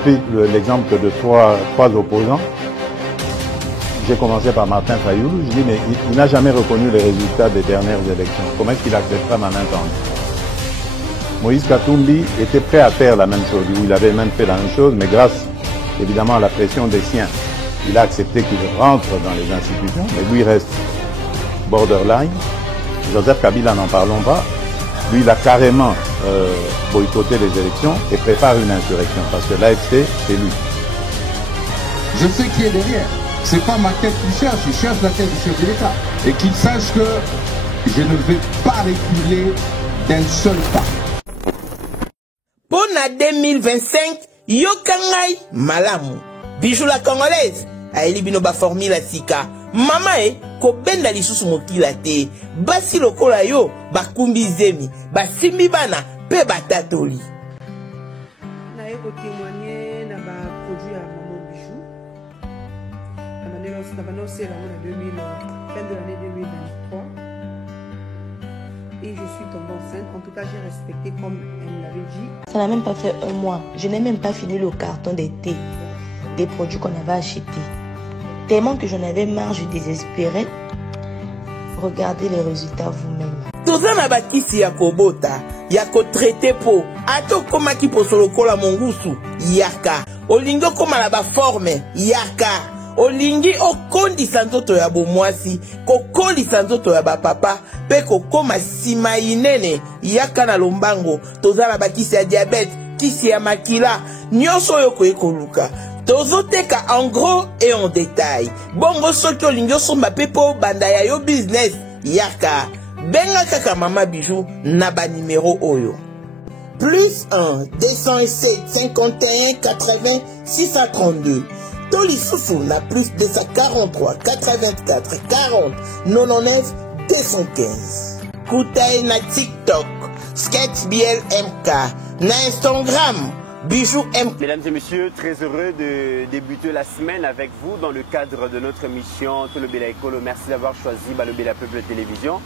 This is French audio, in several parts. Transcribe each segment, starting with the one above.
pris l'exemple de trois opposants. J'ai commencé par Martin Fayulu. Je dis, mais il n'a jamais reconnu les résultats des dernières élections. Comment est-ce qu'il acceptera ma main tendue? Moïse Katumbi était prêt à faire la même chose. Il avait même fait la même chose, mais grâce évidemment à la pression des siens, il a accepté qu'il rentre dans les institutions, mais lui reste borderline. Joseph Kabila, n'en parlons pas. Lui, il a carrément boycotté les élections et prépare une insurrection, parce que l'AFC, c'est lui. Je sais qui est derrière. C'est pas ma tête qu'il cherche, il cherche la tête du chef de l'État. Et qu'il sache que je ne vais pas reculer d'un seul pas. Pour 2025, Yokangai Malamu. Bijou la congolaise. Aeli binoba formula sika. Mama ko benda lisusu mokila te. Basi lokola yo bakumbi zemi. Basimbi bana pe batatoli. Na ko témoigner na ba produit à Maman Bijou. La manière dont ça va lancer la fin de l'année 2023. Et je suis tombée enceinte. En tout cas, j'ai respecté comme elle me l'avait dit. Ça n'a même pas fait un mois. Je n'ai même pas fini le carton d'été des produits qu'on avait achetés. Tellement que j'en avais marre, je désespérais. Regardez les résultats vous-même. Tozana bakisi ya kobota, ya ko traiter po. Ato koma ki posolokola mongusu, yaka. Olingo koma la ba forme, yaka. Olingi okondi sanzoto ya bomwasi, kokondi sanzoto ya ba papa, pe kokoma sima inene, yaka na lombango. Tozana bakisi ya diabète, kisi ya makila, nyonso yoko ekoluka. Tozoteka en gros et en détail. Bongo soki olingi osomba pepo banda ya yo business, yaka. Benga kaka Mama Bijou na ba numéro oyo. Plus 1 207 51 80 632. Tolisusu na plus 243 84 40 99 215. Koutaï na TikTok, Sketch BLMK, na Instagram, Bijou M. Mesdames et messieurs, très heureux de débuter la semaine avec vous dans le cadre de notre émission Tout le Bela Écolo. Merci d'avoir choisi le Bela Peuple Télévision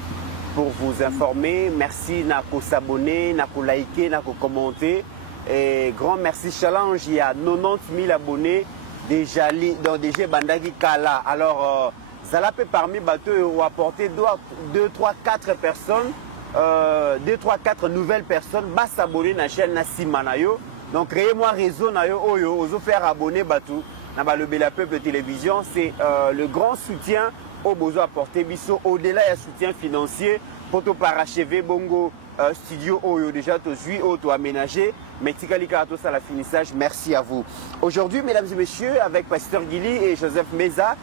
pour vous informer. Merci de s'abonner, de liker, de commenter. Et grand merci challenge, il y a 90 000 abonnés déjà dans DG Bandagi Kala. Alors, ça l'a fait parmi bateaux ou apporter 2, 3, 4 personnes, 2, 3, 4 nouvelles personnes, bas s'abonner à la chaîne Nassimanayo. Donc, créez-moi réseau Nayo Oyo, osez faire abonner bateau dans le Bela Peuple Télévision. C'est le grand soutien au besoin apporter biso au-delà du soutien financier pour te parachever bongo studio Oyo déjà te suis auto aménagé mais tikali karato ça la finissage. Merci à vous. Aujourd'hui, mesdames et messieurs, avec Pasteur Guili et Joseph Meza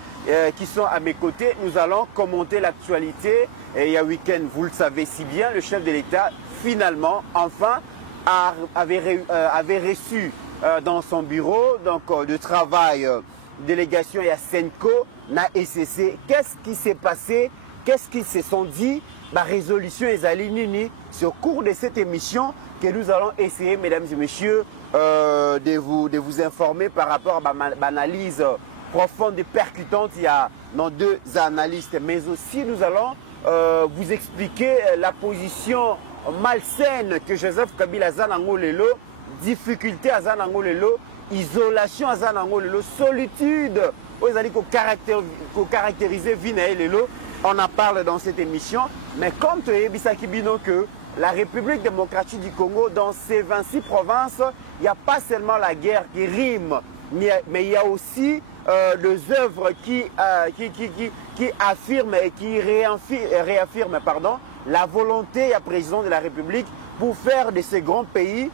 qui sont à mes côtés, nous allons commenter l'actualité. Et il y a week-end, vous le savez si bien, le chef de l'État finalement enfin avait reçu dans son bureau donc de travail délégation et à Senko na SCC. Qu'est-ce qui s'est passé? Qu'est-ce qu'ils se sont dit? La résolution est alignée sur le cours de cette émission que nous allons essayer, mesdames et messieurs, de vous informer par rapport à l'analyse profonde et percutante. Il y a nos deux analystes, mais aussi nous allons vous expliquer la position malsaine que Joseph Kabila a dans Lelo, difficulté à dans Lelo, isolation à dans Lelo, solitude, vous allez caractériser Vinae Lelo. On en parle dans cette émission, mais comme tu es Bisaki Bino que la République démocratique du Congo, dans ces 26 provinces, il n'y a pas seulement la guerre qui rime, mais il y a aussi des œuvres qui affirment et qui réaffirment la volonté du président de la République pour faire de ce grand pays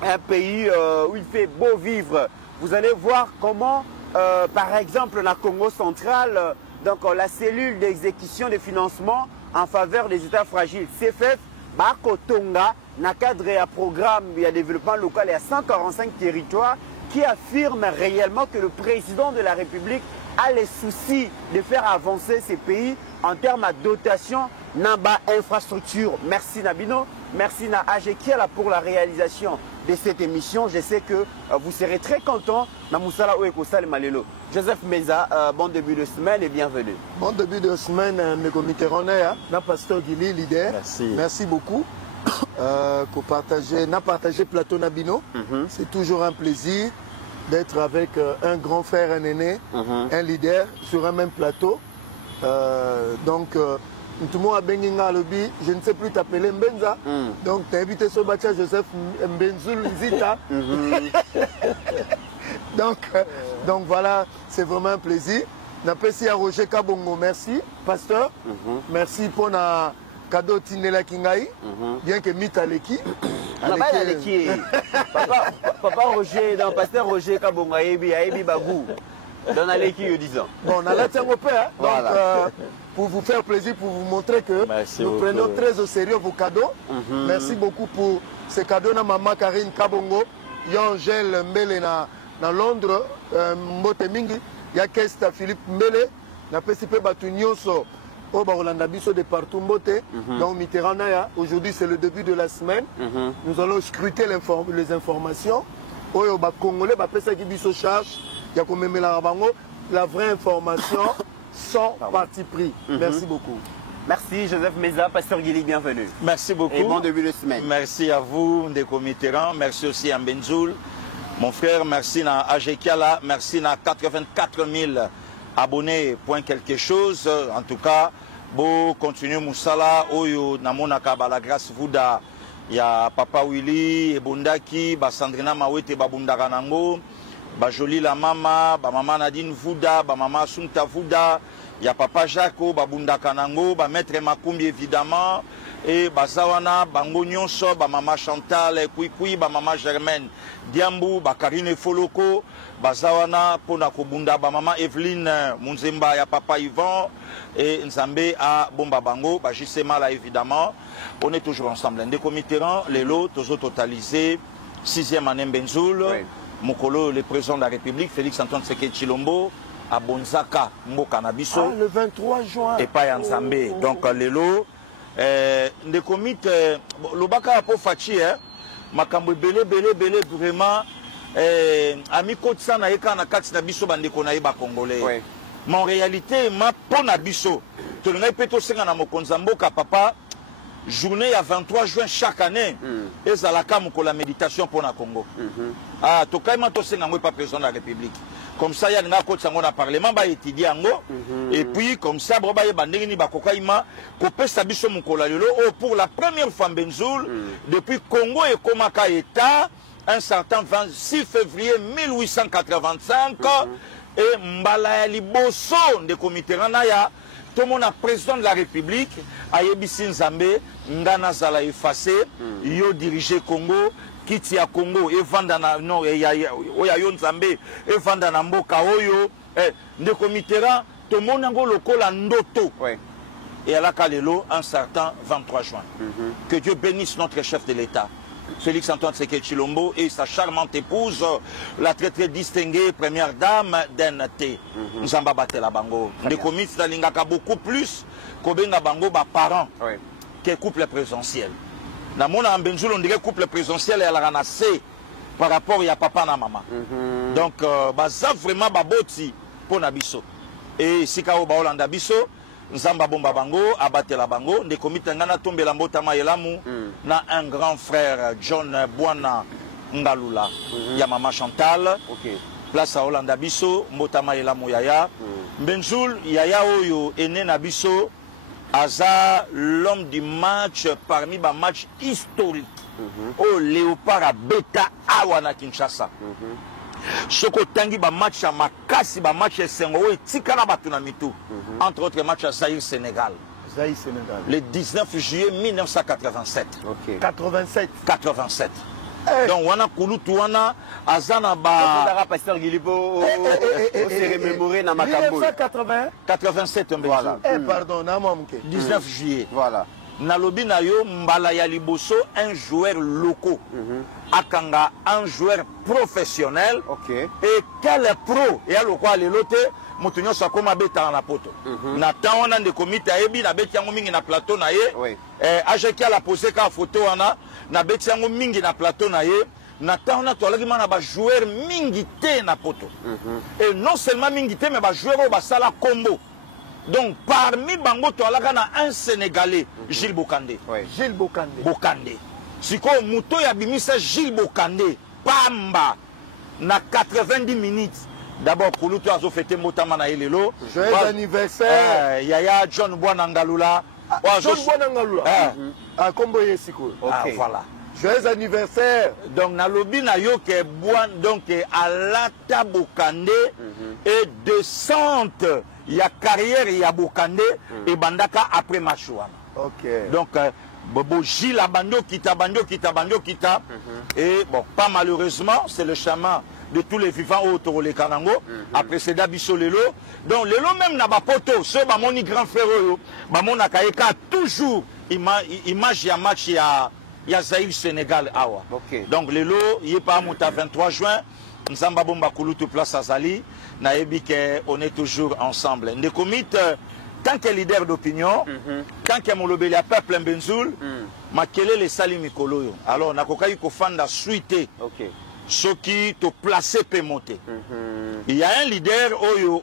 un pays où il fait beau vivre. Vous allez voir comment, par exemple, dans le Congo central, donc la cellule d'exécution de financement en faveur des États fragiles, CFF, Bakotonga, dans le cadre d'un programme de développement local et à 145 territoires, qui affirme réellement que le président de la République a les soucis de faire avancer ces pays en termes de dotation, namba infrastructure. Merci Nabino, merci na Ajekiela pour la réalisation de cette émission. Je sais que vous serez très contents. Namusala Ouekosal Malelo. Joseph Meza, bon début de semaine et bienvenue. Bon début de semaine, mes comités na Pasteur Guili, leader. Merci. Merci beaucoup. Qu'on partager, n'a partagé plateau Nabino. C'est toujours un plaisir. d'être avec un grand frère, un aîné, un leader sur un même plateau. Donc, tout le monde a béni à l'objet. Je ne sais plus t'appeler Mbenza. Donc, tu as invité ce bâtiment Joseph Mbenzul Nzita. Donc voilà, c'est vraiment un plaisir. Napesi à Roger Kabongo, merci, pasteur. Merci pour na cadeau Tinela Kingai. Bien que Mita Leki. Papa Roger, dans pasteur Roger Kabongo, Aebi Bagou. Dans Aleki, il disant. Bon, on a la tienne au père. Donc, voilà. Pour vous faire plaisir, pour vous montrer que nous prenons très au sérieux vos cadeaux. Merci beaucoup pour ces cadeaux. Na maman Karine Kabongo, Yangel Mbele na Londres, Mbote Mingi, Yakesta Philippe Mbele, na Pesipe Batunyonso, au Barolanda Bisso de partout Mbote, dans Mitterrand. Aujourd'hui, c'est le début de la semaine. Nous allons scruter les informations. Au Congolais, Bapesa Bisso charge, la vraie information sans parti pris. Merci beaucoup. Merci Joseph Meza, pasteur Guili, bienvenue. Merci beaucoup. Et bon début de semaine. Merci à vous, Ndeko Mitterrand. Merci aussi à Mbenzul. Mon frère, merci à Ajekiala. Merci à 84 000 abonnés, point quelque chose. En tout cas, bon, continuez Moussala. Oyo, Namonaka, la grâce Vouda. Il y a Papa Willy, Ebondaki, Sandrina Mawete, Babundaranango. Bajoli la mama, maman Nadine Vouda, maman Sunta Vouda, il y a papa Jaco, Babunda Kanango, maître Makumbi évidemment, et Bazawana, Bango Nyonso, maman Chantal, Kwikwi, maman Germaine Diambou, Karine Foloko, Bazawana, Ponako Bunda, maman Evelyne Munzemba, il y a papa Yvan, et Nzambe à Bomba Bango, Jisema là évidemment. On est toujours ensemble. Ndeko Mitterrand, les lots, toujours totalisés, 6e année Benzoul. Oui. Mokolo, le président de la République, Félix Antoine Tshisekedi Tshilombo, à Bonzaka, Mboka Nabiso. Le 23 juin. Et pas Yanzambe. Donc, les lots. Les comités, le baka a pas fachi, makambo belé, vraiment. Ami Kotsa na eka na kati Nabiso bandeko na eba congolais. Mais en réalité, ma po Nabiso. Tu n'as pas tout ça na mokonzamboka papa. Journée à 23 juin chaque année, et ça la la méditation pour le Congo. Ah, tout cas, je ne suis pas président de la République. Comme ça, il y a un côté dans le Parlement, étudié et puis, comme ça, pour la première fois, Benzoul, depuis Congo et Komaka État, un certain 26 février 1885, et Mbala Liboso de Comité Ranaya. Tout le monde a président de la République, Ayebisi Nzambe, Ngana Zala effacé, yo dirigé Congo, Kitia Congo, et Vandana, non, et Yayo Nzambe, et Vandana Mboka Oyo, Ndeko Mitterrand, tout le monde a un local en Ndoto. Et à la Kalelo, un certain 23 juin. Que Dieu bénisse notre chef de l'État. Félix Antoine Tshisekedi Tshilombo et sa charmante épouse, la très très distinguée première dame d'NT. Nzamba Batela Bango. Les comités d'Alingaka beaucoup plus qu'Obenga Bango, parents, que couple présentiel. Dans mon Ambenzul, on dirait couple présentiel et à la ranassé par rapport à papa et maman. Donc, ça vraiment baboti pour Nabiso. Et si Kao Baolanda Biso, Nzamba Bomba Bango, Abatela Bango, des comités Ngana Tombe Lambotama Elamu, na un grand frère John Bwana Ngalula, ya Mama Chantal, place à Olanda Biso, Mbotama Elamu Yaya, Benzoul Yaya Oyo, Ene Nabiso, Aza, l'homme du match parmi les matchs historiques. Au Léopard à Beta Awana Kinshasa. Soko tangi ba match à Makasi, ba match à Sengo et Tikana Batunamitu. Entre autres matchs à Zaïre Sénégal. Zaïre Sénégal. Le 19 juillet 1987. 87. Donc, wana kulutu wana azana ba pasteur Guilibo s'est remémoré na makambo 87 voilà. Pardon, na mamke 19 juillet. Voilà. Nalobi na yo mbala ya liboso un joueur local. Akanga un joueur professionnel. Et quel pro et à lokwa lelote mutunyo sakoma beta na poto. Na tawana de comité ebi na beti yango mingi na plateau na ye. Ajekia la poser ka photo wana na beti yango mingi na plateau na ye. Na tawana to alaki mana ba joueur mingi te na poto. Et non seulement mingi te mais ba joueur ba sala combo. Donc parmi bango to alaka na un Sénégalais, Gilles Bokandé. Gilles Bokandé. Bokandé. Siko muto ya bimisa Gilles Bokandé, pamba. na 90 minutes. D'abord, Kouloutou a fêté Motama na Elelo. Joyeux anniversaire. Yaya John Bouanangalula. John Bouanangalula. Ah, Kombo Yesiko. Voilà. Joyeux anniversaire. Donc, na lobi na yo ke Bouan, donc, Alata Bokande et descente. Il y a carrière, il y a Bokande et Bandaka après Machouana. Ok. Donc, Bobo Gilles Bando kita. Et bon, pas malheureusement, c'est le chaman de tous les vivants autour les Kanango. Après c'est Dabiso Lelo. Donc Lelo même n'a pas poto. Ce mon grand frère, mon akaeka toujours image ya match ya Zaïre Sénégal awa. Okay. Donc Lelo il est pas monté 23 juin. Nzamba Bomba Kouloutou place Azali. Naebi que on est toujours ensemble. Ne commite tant que leader d'opinion, tant que mon lobby a peuple Benzoul, ma kele les sali mikolo. Alors na kokai ko fanda suite. OK. Ce qui te place peut monter. Il y a un leader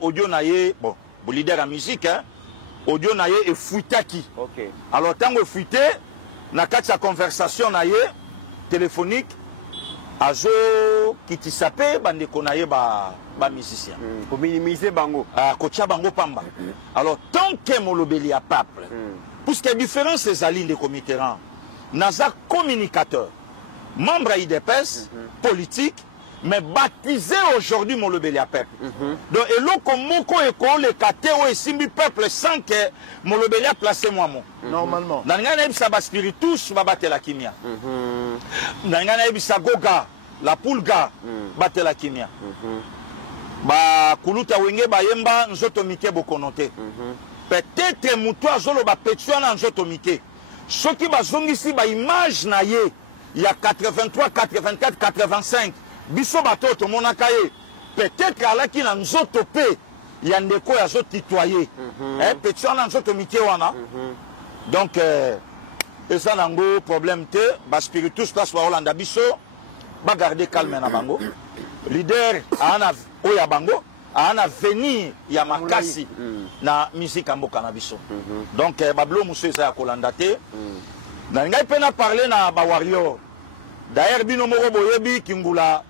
audio naie, bon, leader en musique hein. Audio naie et fuitaki. OK. Alors tant que fuité, na sa conversation naie téléphonique azo qui ti sapé bande konaye ba musicien. Pour minimiser bango. Ah kocha bango pamba. Alors tant que mon lobeli a peuple. Parce que différence ces alines de comitéran. Naza communicateur. Membre IDPS, politique, mais baptisé aujourd'hui mon lobeli à peuple. Donc, et l'eau comme Moko et le Kateo et Simbi peuple sans que mon lobeli a placé moi. Normalement. Dans le cas de spiritus, va battre la kimia. Dans le cas de Goga, la Pulga, battre la kimia. Ba Koulouta Wenge, ba Yemba, Nzotomike Bokonote. Peut-être Moutoua Zolo, ba Petsuana, Nzotomike. Ce qui va zongi ba image naye. Il y a 83, 84, 85. Biso bato to monakaye. Peut-être à la qui n'a nzotopé. Il y a des quoi à titoyer. Petit on a nzotomité wana. Donc et ça n'a pas problème te. Bas spiritus place wa Hollanda biso. Ba garder calme na bango. Leader ana oya bango. Ana venir ya makasi na musique amboka na biso. Donc bablo muso ça ya kolanda te. Na ngai pena parler na ba warrior. D'ailleurs bino moko boyebi kingula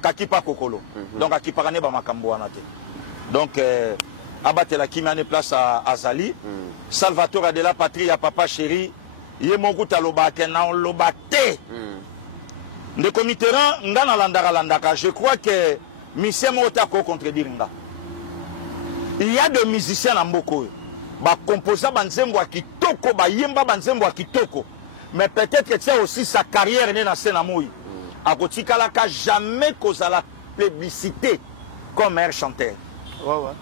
kakipa kokolo. Donc akipa kane ba makambo wana te. Donc abatela kimane place à Azali. Salvatore de la patrie ya papa chéri. Ye moko taloba ke na lobate. De comiteran ngana landaka. Je crois que mission mota ko contredire nga. Il y a des musiciens na mboko. Ba composa banzembo a kitoko ba yemba banzembo a kitoko. Mais peut-être que c'est aussi sa carrière n'est dans Sénamoui. A Kotikalaka jamais cause à la publicité comme air chanteur.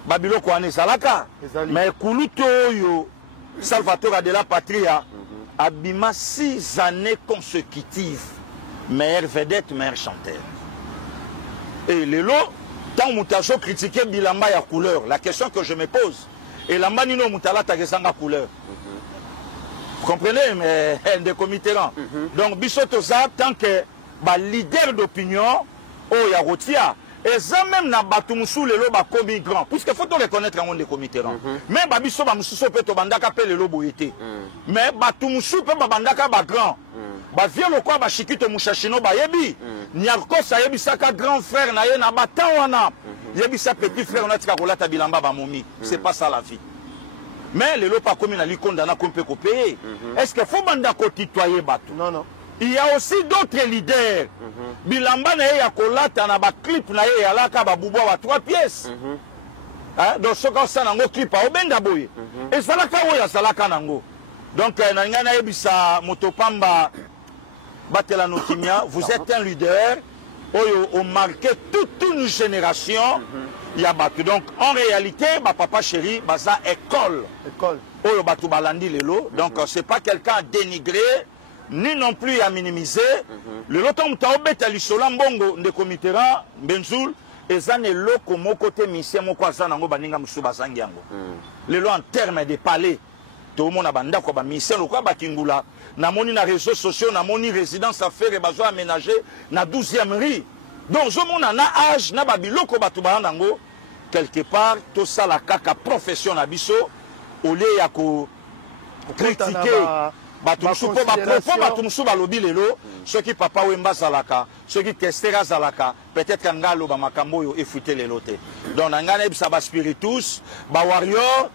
Babylon Kouane Salaka. Mais Koulouto yo Salvatore de la Patria abima 6 années consécutives. Meilleur vedette, meilleur chanteur. Et les lots, tant Moutacho critiquait Bilamba ya couleur. La question que je me pose, et Lamba Nino Moutala Tagesanga couleur. Vous comprenez, mais des comités. Donc, Bissotoza, tant que leader d'opinion, il y a Rotia, et ça même na Batoumsou, le loba comme grand, puisqu'il faut reconnaître un monde des comités. Même Babisso, Bamusso peut te bandaka pe le lobo été. Mais Batoumsou peut bandaka ba grand. Ba vient le quoi, ba chikito mouchachino, ba yebi. Nyarko sa yebi saka grand frère na ye na batawana. Yebi sa petit frère, on a tika kolata bilamba ba momi. C'est pas ça la vie. Mais les lopas comme il condamné qu'on peut payer. Est-ce qu'il faut banda titoyer bateau? Non, non. Il y a aussi d'autres leaders. Bilamba na ya kolata na ba clip na ya alaka ba boubou à 3 pièces. Donc ce qu'on ça nango clip a obenda boy. Et ça la ka oya salaka nango. Donc na ngana ebisa motopamba batela notimia, vous êtes un leader. On marqué toute une génération. Donc en réalité, ma papa chéri, baza école. Oyo batu balandi lelo. Donc c'est pas quelqu'un à dénigrer, ni non plus à minimiser. Le loto mta obeta lisola mbongo nde komitera Benzoul ezane loko moko te mission moko azana ngo baninga musuba zangi yango. Lelo en termes de palais, tout le monde a banda ko ba mission lokwa bakingula. Na moni na réseaux sociaux, na moni résidence à faire et bazo aménager na 12e rue. Donc je mon na âge na babiloko batu bandango quelque part tout ça la kaka profession na biso au lieu ya ko critiquer balobi lelo soki papa Wemba zalaka soki Kestera zalaka peut-être ngalo ba makambo yo efute lelo te donc ngana ebisa ba spiritus ba warrior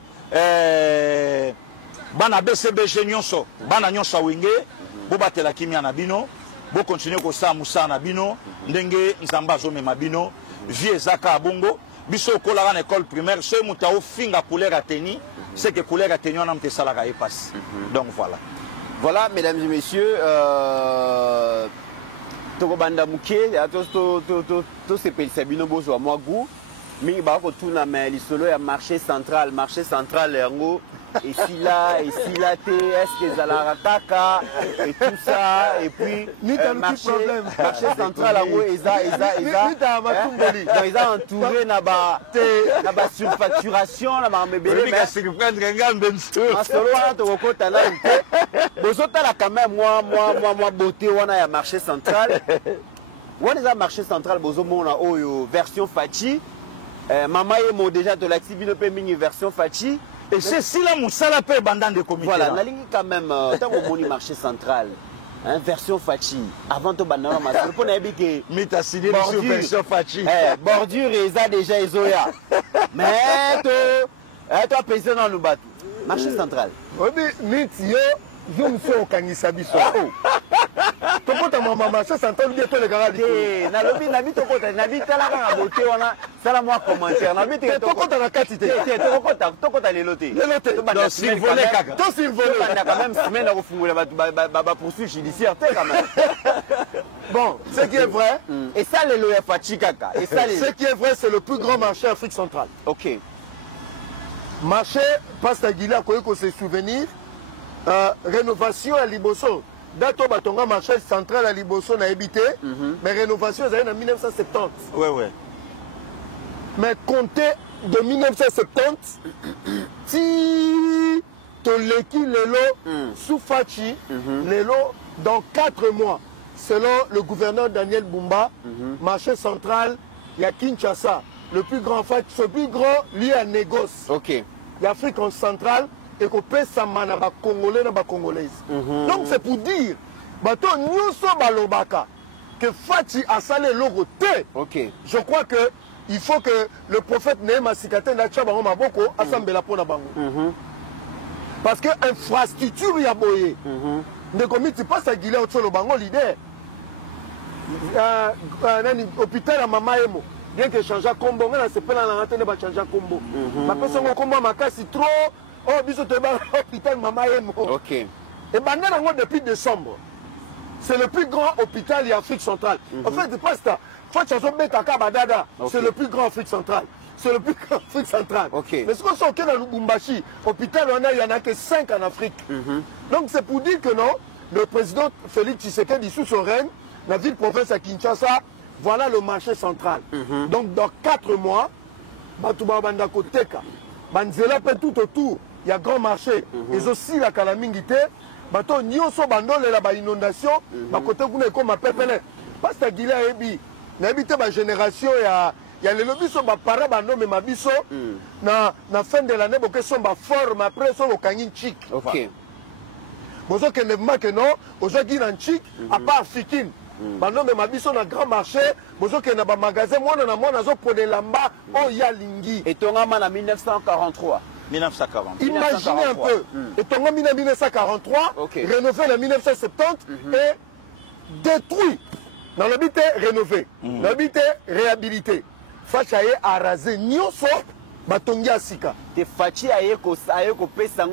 bana BCBG nyonso bana nyonso wenge bo batela kimia na bino bo continuer ko sa musa na bino ndenge nzamba zo mema bino vie ezaka abongo biso kola na école primaire ce muta o finga couleur a teni c'est que couleur a teni on am te salaka e passe donc voilà. Voilà, mesdames et messieurs, Tokobanda Mouké, tout ces pays sabino bozo à moi goût, mais bah quand tout na mais l'isolo ya marché central yango et si là est-ce que Zalarataka et tout ça et puis marché central yango eza ils ont entouré na ba surfacturation na ba mebele mais c'est que prendre ngambe solo wana to kota na bozo tala quand même moi beauté wana ya marché central wana za marché central bozo mona oyo version Fachi Mama Emo déjà de l'activité pe mini version Fachi et c'est si la musala pe bandant de comité. Voilà, na lingi quand même tant au moni marché central. Hein, version Fachi avant to bandana masolo pour na bike mita signé sur version Fachi. Bordure eza déjà ezoya. Mais to président dans le bateau. Marché central. Obi niti yo zoom so kangisa biso. Tokota mama marché central bien to le garage. Na lobi na bi tokota na bi tala ka boté wana sala moi commentaire na bi tokota na quantité. Tokota les lotés. Donc si vous voulez kaka. To si vous voulez quand même semaine à refungola ba poursuite judiciaire quand même. Bon, ce qui est vrai et ça les loya Fachi kaka. Et ça ce qui est vrai c'est le plus grand marché Afrique centrale. OK. Marché Pasteur Guila ko se souvenir rénovation à Liboso. Dato batonga marché central à Liboso na habité, mais rénovation c'est en 1970. Ouais. Mais comptez de 1970, si Toleki Lelo sous Fachi, Lelo dans 4 mois, selon le gouverneur Daniel Bumba, marché central, il y a Kinshasa, le plus grand Fachi, ce plus grand lié à négoce. OK. L'Afrique centrale et qu'on peut s'amener à Congolais et à Congolaises. Donc c'est pour dire, bato nyonso balobaka que Fachi a salé l'oroté. OK. Je crois que il faut que le prophète Nehema Sikate na Tchabango Maboko assemble pona bango. Parce que infrastructure ya boye. Ne komiti pas ça Guilé Otcholo bango leader. Hôpital à Mama Emo. Bien que changer combo, on a se peine à l'antenne va changer combo. Ma personne combo makasi trop. Oh biso te ba hôpital Mama Emo. OK. Et banana depuis décembre. C'est le plus grand hôpital en Afrique centrale. En fait, c'est pas ça. C'est le plus grand Afrique centrale. C'est le plus grand Afrique centrale. Okay. Mais ce qu'on sait dans Lubumbashi, hôpital, il n'y en a que 5 en Afrique. Donc c'est pour dire que non, le président Félix Tshisekedi sous son règne, la ville-province à Kinshasa, voilà le marché central. Donc dans 4 mois, Batouba Bandako Teka, Banzela peut tout autour, il y a grand marché. Et aussi la calamité, Bato Nyonso Bandole la inondation, Bakote Koune comme ma pépele. Parce que Guilla Ebi, n'habite ma génération, il y a les lobbies sont para bando mais ma biso na fin de l'année parce que sont forme après sont au Kangin chic. OK. Bozo que ne que non, aujourd'hui dans chic à part Fikine. Bando mais ma biso na grand marché, bozo que na ba magasin moi na zo pour des lamba oh ya lingi. Et ton gamin en 1943. 1940. Imaginez un peu. Et ton gamin en 1943, rénové en 1970 et détruit. Dans le but est rénové, dans le but est réhabilité. Fachi a rasé Nyonso, Batongi Asika. Te Fachi a une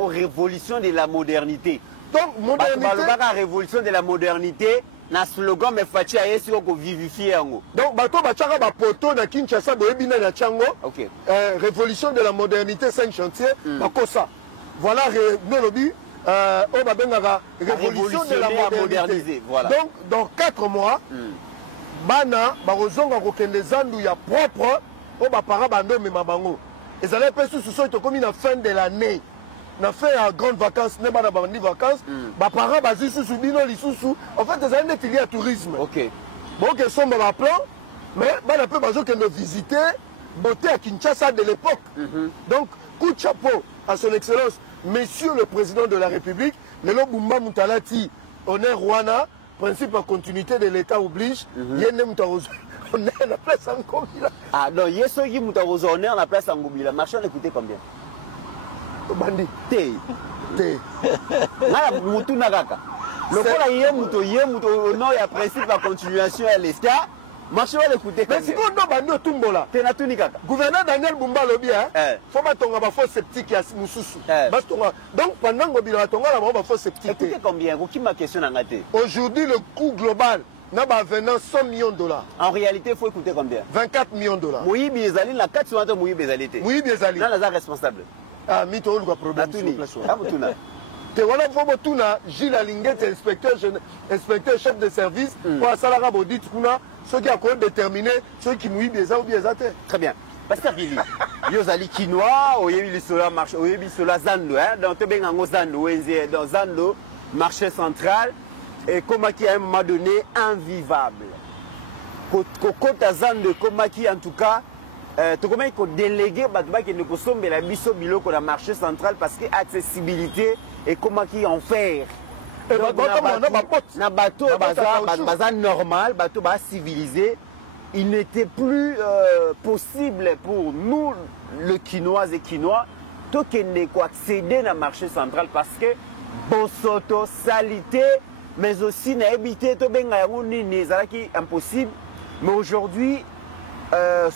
révolution de la modernité. Donc, modernité. La révolution de la modernité, na slogan, mais Fachi a une vivifié. Donc, Bato Bachara Bapoto, na Kinshasa, Boebina na Tchango. Révolution de la modernité, 5 chantiers, Bakosa. Voilà, Nolobi. Révolution de la modernité. Voilà. Donc, dans 4 mois, Bana, Barozonga Rokende Zandu ya propre, au Bapara Bando Memabango. Et ça les sous ce comme la fin de l'année. On a fait à grandes vacances, n'est pas dans les vacances. Bapara Bazi sous Bino Lissousou. En fait, des années il y a tourisme. OK. Bon, que sont dans la plan, mais Bana peut baser que nous visiter, beauté à Kinshasa de l'époque. Donc, coup de chapeau à son excellence. Monsieur le Président de la République, Lelo Bumba Moutalati, on est Rwanda, principe de continuité de l'État oblige, Yene Moutarozo, on est à la place en Ngobila. Ah non, Yesogi Moutarozo, on est à la place en Ngobila. Marché, on écoutait combien? Bandi. Té. Nala Moutou Nagaka. Le voilà, non, il y a principe de continuation à l'État. Marché, on écoutait combien? Mais si on a Bandi au Tumbola, gouverneur Daniel Bumba Lobi, il faut que faux sceptique à Moussoussou. Donc pendant Ngobila, on a faux sceptique. Écoutez combien? Qui m'a question à aujourd'hui, le coût global n'a pas venant 100 millions de dollars. En réalité, il faut écouter combien? 24 millions de dollars. Moui Biezali, la 4 sur 1 Moui Biezali. Moui Biezali. Non, la responsable. Ah, Mito, le problème. Te voilà, Fobotuna, Gilles Alinguet, inspecteur chef de service, pour la Salara Bodit, ceux qui ont déterminé, ceux qui mouillent bien ou bien. Très bien. Pasteur Gili, Yozali Kinois, Oyebi Sola marché, Oyebi Sola Zando, dans Tebengango Zando, dans Zando, marché central, et Komaki à un moment donné invivable. Kota Zando, Komaki en tout cas, tu comment il faut déléguer Batouba qui ne consomme la biso bilo qu'on a marché central parce que accessibilité et comment qui en faire. Na bateau bazar normal, bateau civilisé, il n'était plus possible pour nous le Quinois et Quinois tout accéder à marché central parce que bosoto salité mais aussi na habité to benga nini zalaki impossible. Mais aujourd'hui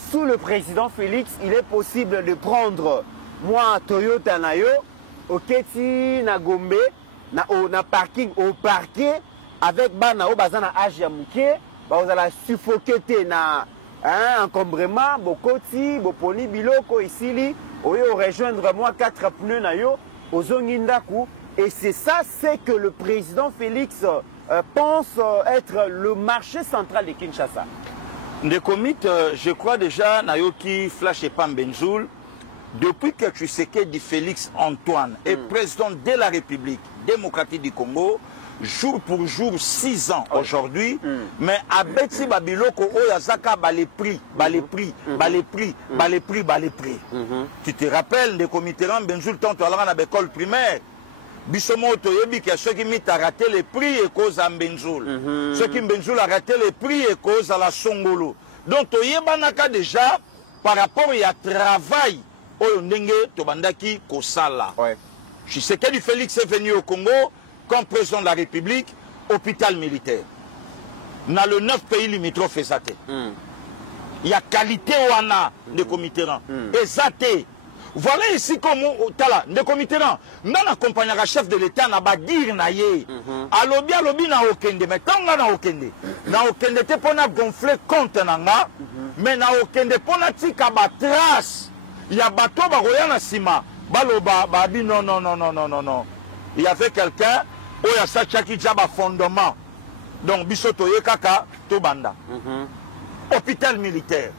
sous le président Félix, il est possible de prendre moi Toyota Nayo, au Keti na Gombe, na parking au parquet avec bana au bazana Ajiamouké, vous allez suffoquer na encombrement, bokoti, boponi biloko ici, au rejoindre moi 4 pneus Nayo, au Zongindaku, et c'est ça, c'est que le président Félix pense être le marché central de Kinshasa. Des comités, je crois déjà, Nayoki Flash et Pambenjoul, depuis que Tshisekedi Félix Antoine est président de la République démocratique du Congo, jour pour jour, 6 ans aujourd'hui, mais à Betsi Babiloko, Oyazaka, les prix. Tu te rappelles, des comités, Benjoul, tant à l'école primaire, Bissomoto Yebi qui a ceux qui mis à rater les prix et cause à Benjoul. Ceux qui Benjoul a raté les prix et cause à la Songolo. Donc Toyebanaka déjà par rapport à travail au Ndenge Tobandaki Kosala. Tshisekedi Félix est venu au Congo comme président de la République, hôpital militaire. Dans le 9 pays limitrophes Ezate. Il y a qualité wana de comité. Ezate. Voilà ici comme de comité non accompagnera chef de l'État n'a pas dire naie alobi na okende mais tanga na okende te pona gonfler compte nanga mais na okende pona tika ba trace ya bato ba roya na sima baloba babi non il y avait quelqu'un oya sa chaki jaba fondement donc bisoto ye kaka to banda hôpital militaire.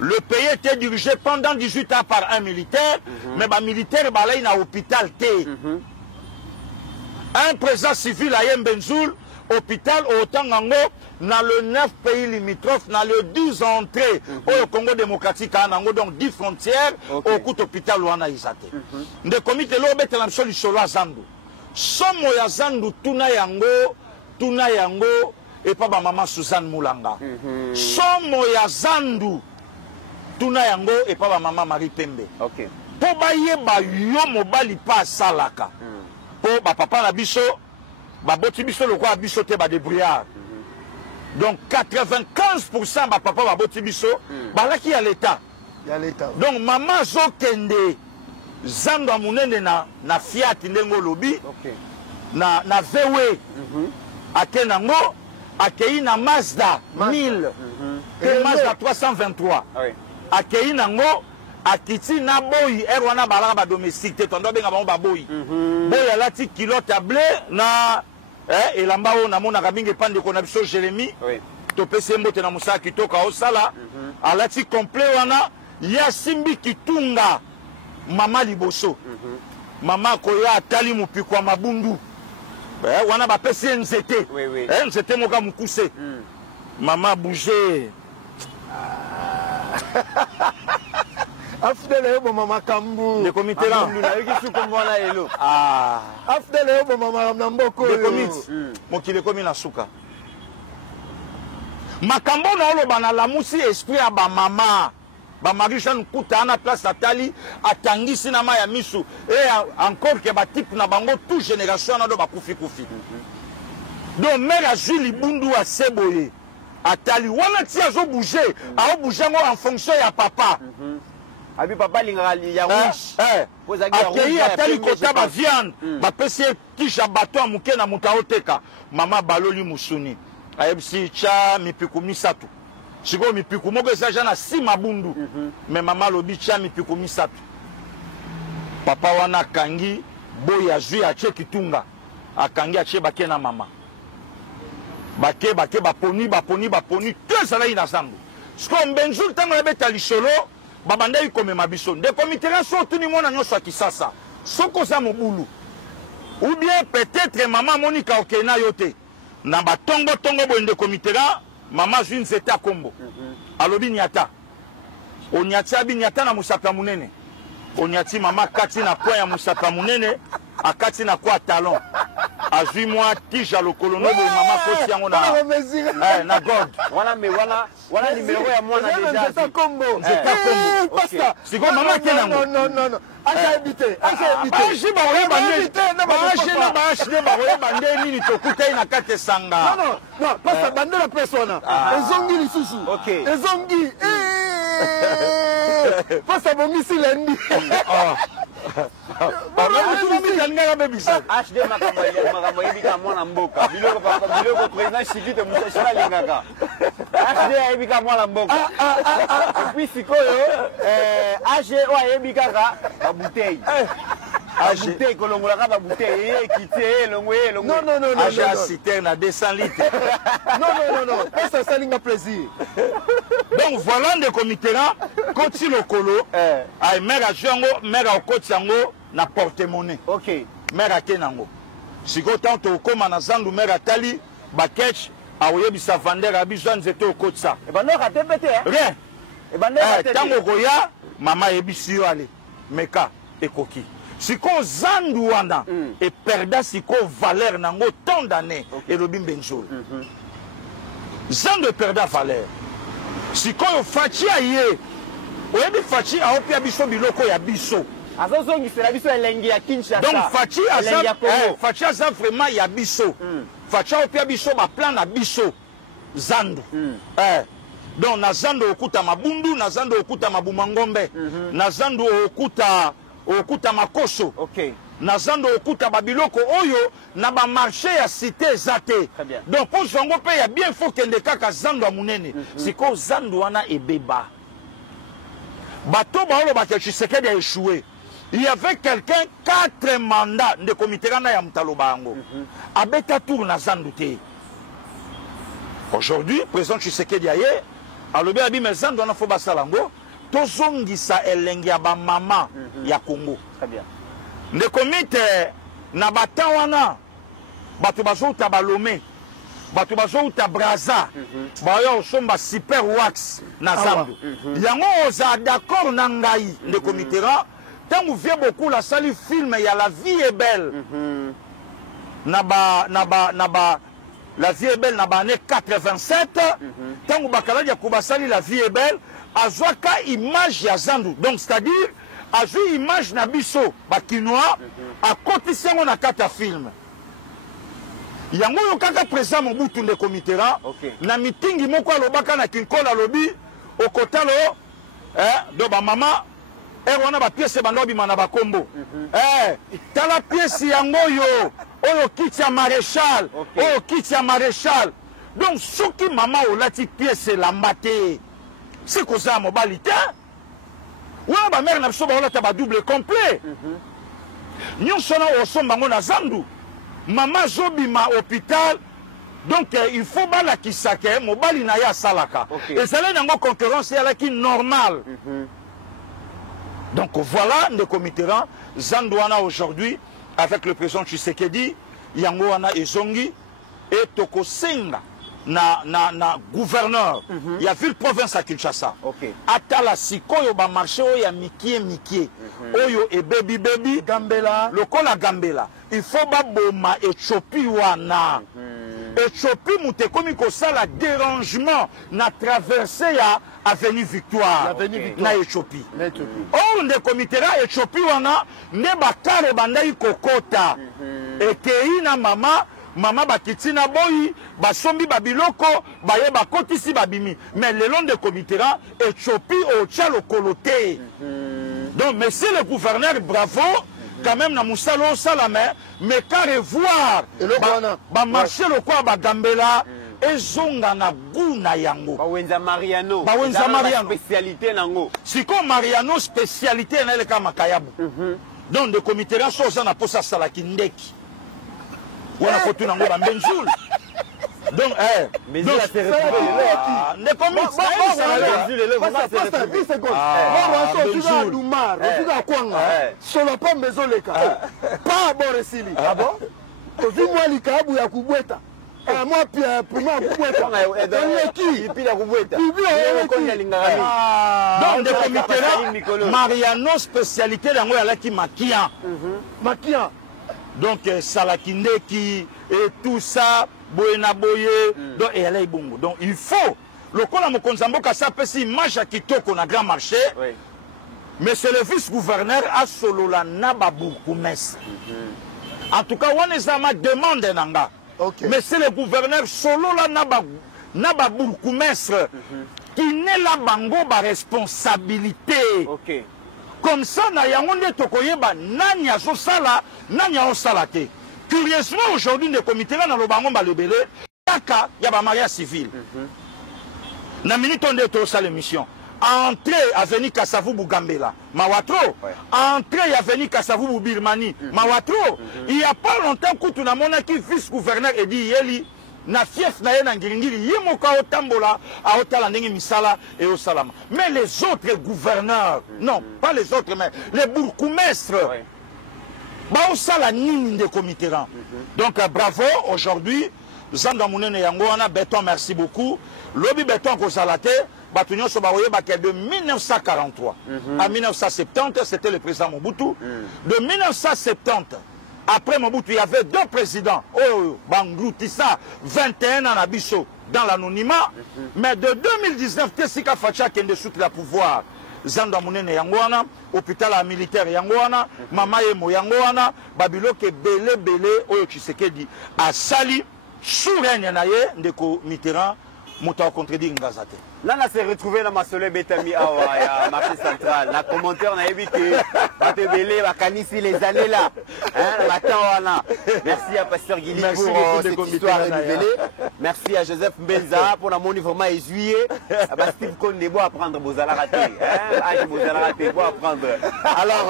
Le pays était dirigé pendant 18 ans par un militaire, mais le militaire est à l'hôpital. Un président civil à Yembenzoul, hôpital au Tangango, dans le 9 pays limitrophes, dans les 12 entrées au Congo démocratique, donc 10 frontières, au coup d'hôpital où on a isate. Le comité l'obé est la solution à Zandu. Somo ya Zandu, Tuna Yango, et pas ma maman Suzanne Moulanga. Somo ya Zandu. Tuna yango et pas maman Marie Pembe. Ok. Pour bayeba yo mobali pas salaka. Pour papa na biso, boti biso le quoi biso te ba débrouillard. Donc 95% papa boti biso, balaki à l'état. Donc maman zo kende zanga munene na Fiat ndengo lobi. Na VW. Akenango akei na Mazda 1000. Et Mazda 323. Akei nango akiti na boyi erwana balaka ba domestique te tondo benga bango ba boyi boyi alati kilo tablé na elamba o na mona kabinge pande ko na biso Jérémy to pese mbote na musaka kitoka osala alati complet wana ya simbi kitunga mama liboso mama koya atali mupikwa mabundu wana ba pese nzete nzete moka mukuse mama bouger Afdele yo mama kambu. De comité là. Qui sous comme voilà hello. Ah. Afdele yo mama namboko. De comité. Mokile komi na suka. Makambo na olo bana la musi esprit à ba mama. Ba Marie-Jeanne Kouta na place atali atangisi na ma ya misu. Et encore que ba type na bango toute génération na do ba kufi. Donc mère a Julie Bundu a Seboye. Atali wana ti azo bouger, a bouger en fonction ya papa. Abi papa linga ya rouge. Akei atali kota ba viande, ba pesi kisha bato muke na mutaoteka. Mama baloli musuni. Ayebisi cha mipiku misatu. Siko mipiku moko esaja na si mabundu. Mais mama lobi cha mipiku misatu. Papa wana kangi boya zui ache kitunga. Akangi ache bake na mama. Bake baponi tout ça là ina sambu. Siko mbenjul tango ebeta lisolo babanda ikome mabiso. De komitera so tuni mona nyoso kisasa. Soko za mobulu. Ou bien peut-être maman Monica okena yote. Na batongo boende komitera mama June Zeta Kombo. Alobi nyata. Onyati abi nyata na musaka munene. Onyati mama kati na kwa ya musaka munene, akati na kwa talon. Azui moi tija le colono de mama koti yango na. Na God. Voilà mais voilà numéro ya moi na déjà. Zeta Kombo. Zeta Kombo. Pasta. Siko mama kenango. Non. Acha ebite. Baji ba oya bande. Baji na baji ba oya bande nini tokuta ina kate sanga. Non, pasta bande la persona. Ezongi lisusu. OK. Ezongi. Pasta bomisi lendi. HD makambo yebika mwana mboka biloko président Chikite Moussa lingaka HD yebika mwana mboka puis sikoyo HD yebika ka bouteille bouteille kolongolaka ba bouteille ekite longo. Non. Aja citerne à 200 litres. Non. Ça salinga plaisir. Donc voilà des comités là, koti lokolo, ay mère a jango, mère a koti yango na porte-monnaie. OK. Mère a kenango. Siko tanto koma na zandu mère a tali, bakech, a oyebisa vendeur a besoin zete au koti ça. Et ben non raté pété hein. Rien. Et ben non raté. Tango koya, mama yebisi yo ale. Meka ekoki. Siko zandu wana et perda siko valeur nango tant d'années et le bimbenjol. Zandu perda valeur. Sikoyo fachi aye. Oyebi fachi a opia biso biloko ya biso. Azozongi c'est la biso elengi ya Kinshasa. Donc fachi asa vraiment ya biso. Fachi a opia biso ba plan na biso. Zandu. Donc na zandu okuta mabundu, na zandu okuta mabumangombe, na zandu okuta makoso. OK. Na zando okuta babiloko oyo na ba marché ya cité zate. Donc pour zongo pe ya bien faut kende kaka zando munene. Siko zando wana ebeba. Bato ba olo ba Tshisekedi a échoué. Il y avait quelqu'un 4 mandats de comité na ya mutalo bango. Abeta tour na zando te. Aujourd'hui, président Tshisekedi aye, alobi abi mezando na fo basalango, tozongisa elengi ya ba mama ya Congo. Très bien. Ne komite na batawana bato bazouta balome bato bazouta braza bayo osomba super wax na zambu yango oza d'accord na ngai ne komitera tangu vie beaucoup la sali film ya La Vie est belle na ba La Vie est belle na ba année 87 tangu bakaladi ya kubasali La Vie est belle azwaka image ya zandu donc c'est-à-dire a joué image na biso bakinois a kotisi yango na kata film yango yo kaka président Mobutu nde komitera na mitingi moko alobaka na Kinkola lobi okotalo do ba mama wana ba pièce bando bima na bakombo tala pièce yango oyo kiti ya maréchal oyo kiti ya maréchal donc soki mama olati pièce lamba te c'est koza mobali te. Ouais, ma mère n'a pas double complet. Nous sommes au sommet de Zandu. Maman Zobima hôpital. Donc il faut bala qui sake, mon bali na ya salaka. Et ça là dans concurrence qui normal. Donc voilà le comité Zandouana aujourd'hui avec le président Tshisekedi, Yangoana et Zongi et Toko Senga. na gouverneur ya ville province à Kinshasa. Atala sikoyo ba marché oyo ya mikie oyo ebebi Gambela lokola Gambela il faut ba boma Éthiopie wana Éthiopie mutekomi ko sala dérangement na traversée ya avenue Victoire na Éthiopie. On de komitera Éthiopie wana ne bakare bandai kokota ekei na mama bakitina boyi basombi babiloko baye bakotisi babimi mais le long de komitera Éthiopie au tchalo koloté. Donc monsieur le gouverneur bravo quand même na musalo salame mais qu'à revoir ba marché le quoi ba Gambela ezonga na guna yango bawenza Mariano spécialité nango siko Mariano spécialité na le kama kayabu. Donc de komitera soza na posa salaki ndeki wana kotu nango ba Benjoul. Donc mais il a été retrouvé ne comment ça solo pas maison leka pas boresili ah bon ozi moi likabu ya kubweta moi pia prima kubweta qui puis la kubweta donc de comité Mariano spécialité yango ya laki makia donc salakindeki et tout ça boyena boye donc et elle est bongo donc il faut le kola mokonza mboka sa pesi image ya kitoko na grand marché mais c'est le vice-gouverneur a solola na ba bourgmestre en tout cas on est ma demande nanga mais c'est le gouverneur solola na ba bourgmestre qui n'est la bango ba responsabilité comme ça na yango nde tokoyeba nani azosala nani aosala te. Curieusement, aujourd'hui, les comités là dans le bangon balebele, il y a un mariage civil. Na minute on est au l'émission. Entrée avenue Kassavou Gambela, Mawatro. Entrée avenue Kassavou Birmanie, Mawatro. Il n'y a pas longtemps que tu n'as monaki vice-gouverneur et dit Yeli. Na fief na ye na ngiringiri yimoka otambola a otala ndenge misala et au salama. Mais les autres gouverneurs, non, pas les autres mais les bourgmestres. Donc bravo aujourd'hui Zanda Mounene Yangoana Béton merci beaucoup Lobby Béton Kozalate Batunyo Sobaoye Baké de 1943 à 1970 c'était le président Mobutu de 1970 après Mobutu il y avait deux présidents Bangroutissa 21 ans à Bisso dans l'anonymat mais de 2019 Tessika Facha qui est de sous le pouvoir Zanda Mounene Yangoana, hôpital militaire Yangoana, Mama Emo Yangoana, Babiloke Bele Oyo Tshisekedi, à Sali, Sourène Yanaye, Ndeko Mitterrand, Mouta contredit Ngazate. Là, on s'est retrouvé dans ma soleil Betami Awa, marché central. La commentaire, on a évité, Batebele, Bakanisi, les années là. Merci à Pasteur Guili pour cette histoire révélée. Merci à Joseph Mbenza pour la monnaie vraiment essuyé. Steve Kondebo à prendre Bozala raté. Bozala raté, pour apprendre. Alors,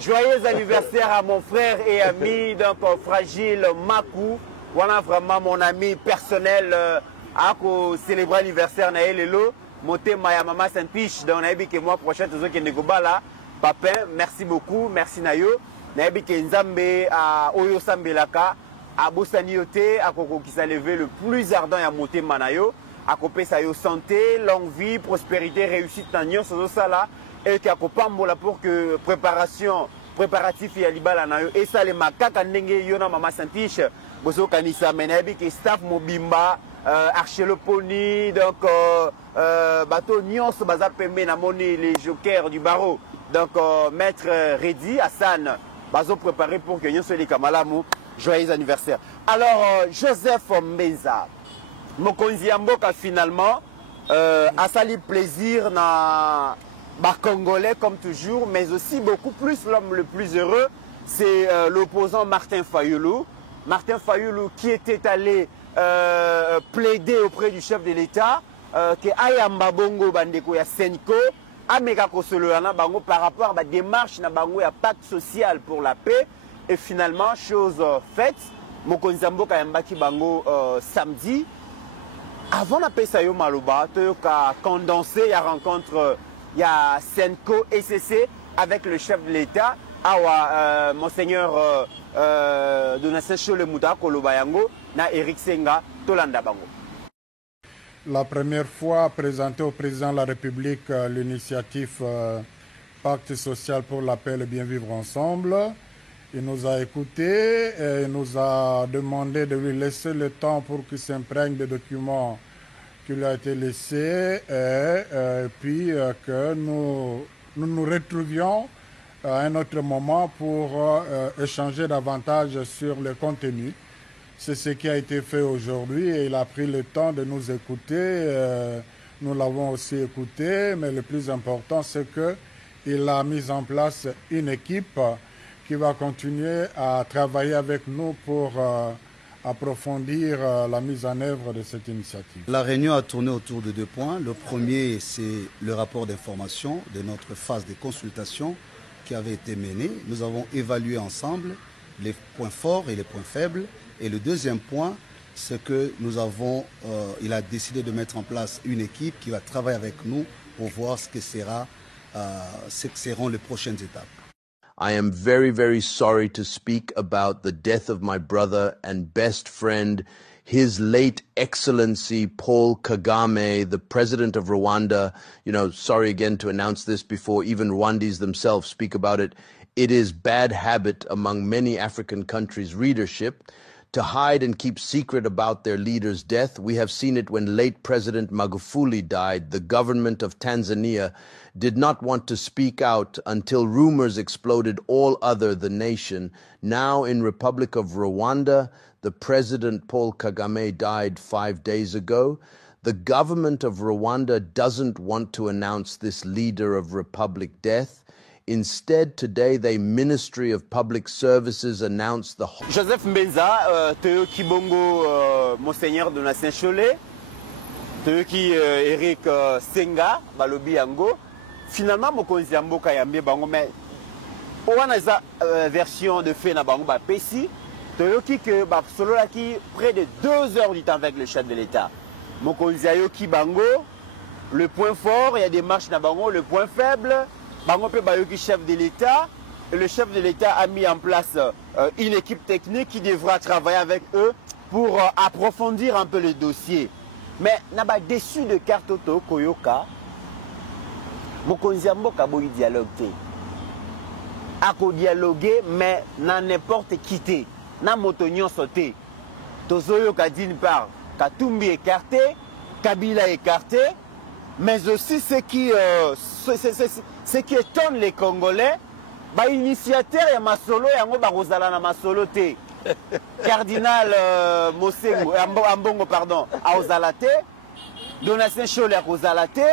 joyeux anniversaire à mon frère et ami, donc fragile Makou. Voilà vraiment mon ami personnel. Ako célébrer l'anniversaire na elelo monter ma maman Saint-Piche dans nabi que mois prochain tous qui negoba là papa merci beaucoup merci nayo nabi que nzambe a oyo sambelaka a bosani yote akoko qui s'est levé le plus ardent ya monter manayo akopé sa yo santé longue vie prospérité réussite na nyonso ça là et qui akopambola pour que préparatif ya libala nayo et ça les makaka ndenge yo na maman Saint-Piche bozo kanisa menabi que staff mobimba Archeloponi, donc bateau Nyons Bazapembe Namoni, les jokers du barreau. Donc maître Reddy Hassan Bazo préparé pour que Nyons les Kamalamu. Joyeux anniversaire. Alors Joseph Mbenza, Mokonzi Mboka finalement a sali plaisir na Congolais comme toujours, mais aussi beaucoup plus l'homme le plus heureux, c'est l'opposant Martin Fayulu. Martin Fayulu qui était allé plaider auprès du chef de l'État que Ayamba Bongo Bandeko ya Senko Ameka Kosoloana Bango par rapport à la démarche na Bango ya pacte social pour la paix et finalement chose faite Mokonzi Mboka Yambaki Bango samedi avant la paix Sayo Maloba ka condensé la rencontre ya Senko ECC avec le chef de l'État Awa monseigneur Donatien Chole Mouta Koloba Yango na Eric Senga Tolanda Bango. la première fois présenté au président de la République l'initiative Pacte social pour la paix et le bien vivre ensemble. Il nous a écoutés et nous a demandé de lui laisser le temps pour qu'il s'imprègne des documents qui lui ont été laissés et puis que nous nous retrouvions à un autre moment pour échanger davantage sur le contenu. C'est ce qui a été fait aujourd'hui et il a pris le temps de nous écouter. Nous l'avons aussi écouté, mais le plus important, c'est qu'il a mis en place une équipe qui va continuer à travailler avec nous pour approfondir la mise en œuvre de cette initiative. La réunion a tourné autour de 2 points. Le premier, c'est le rapport d'information de notre phase de consultation qui avait été menée. Nous avons évalué ensemble les points forts et les points faibles. Et le deuxième point, c'est que il a décidé de mettre en place une équipe qui va travailler avec nous pour voir ce que seront les prochaines étapes. I am very, very sorry to speak about the death of my brother and best friend, His late Excellency Paul Kagame, the president of Rwanda. You know, sorry again to announce this before even Rwandese themselves speak about it. It is bad habit among many African countries' leadership to hide and keep secret about their leader's death. We have seen it when late President Magufuli died. The government of Tanzania did not want to speak out until rumors exploded all other the nation. Now in Republic of Rwanda, the President Paul Kagame died 5 days ago. The government of Rwanda doesn't want to announce this leader of Republic death. Instead, today, the Ministry of Public Services announced the... Joseph Mbenza, Toyoki Bongo, Monseigneur Donatien Cholet, Toyoki Eric Senga, Balobi Yango. Finalement, Mokonzi Amboka Yambe Bango, mais on a une version de fait na Bango Bapesi, Toyoki que solo qui près de 2 heures du temps avec le chef de l'État. Mokonzi Ayoki Bango, le point fort, il y a des marches na Bango, le point faible. Bango pe Bayoki chef de l'État, et le chef de l'État a mis en place une équipe technique qui devra travailler avec eux pour approfondir un peu le dossier. Mais naba déçu de Kartoto Koyoka, Mokonzi Mboka boyi dialogue te. Ako dialoguer mais na n'importe qui te, na motonyon sauté. Tozoyoka d'une part, Katumbi écarté, Kabila écarté, mais aussi ce qui étonne les Congolais, bah initiateur ya masolo yango ba rozala na masolo te. Cardinal Mosengo Ambongo pardon, a ozala te, Donatien Cholet a ozala te,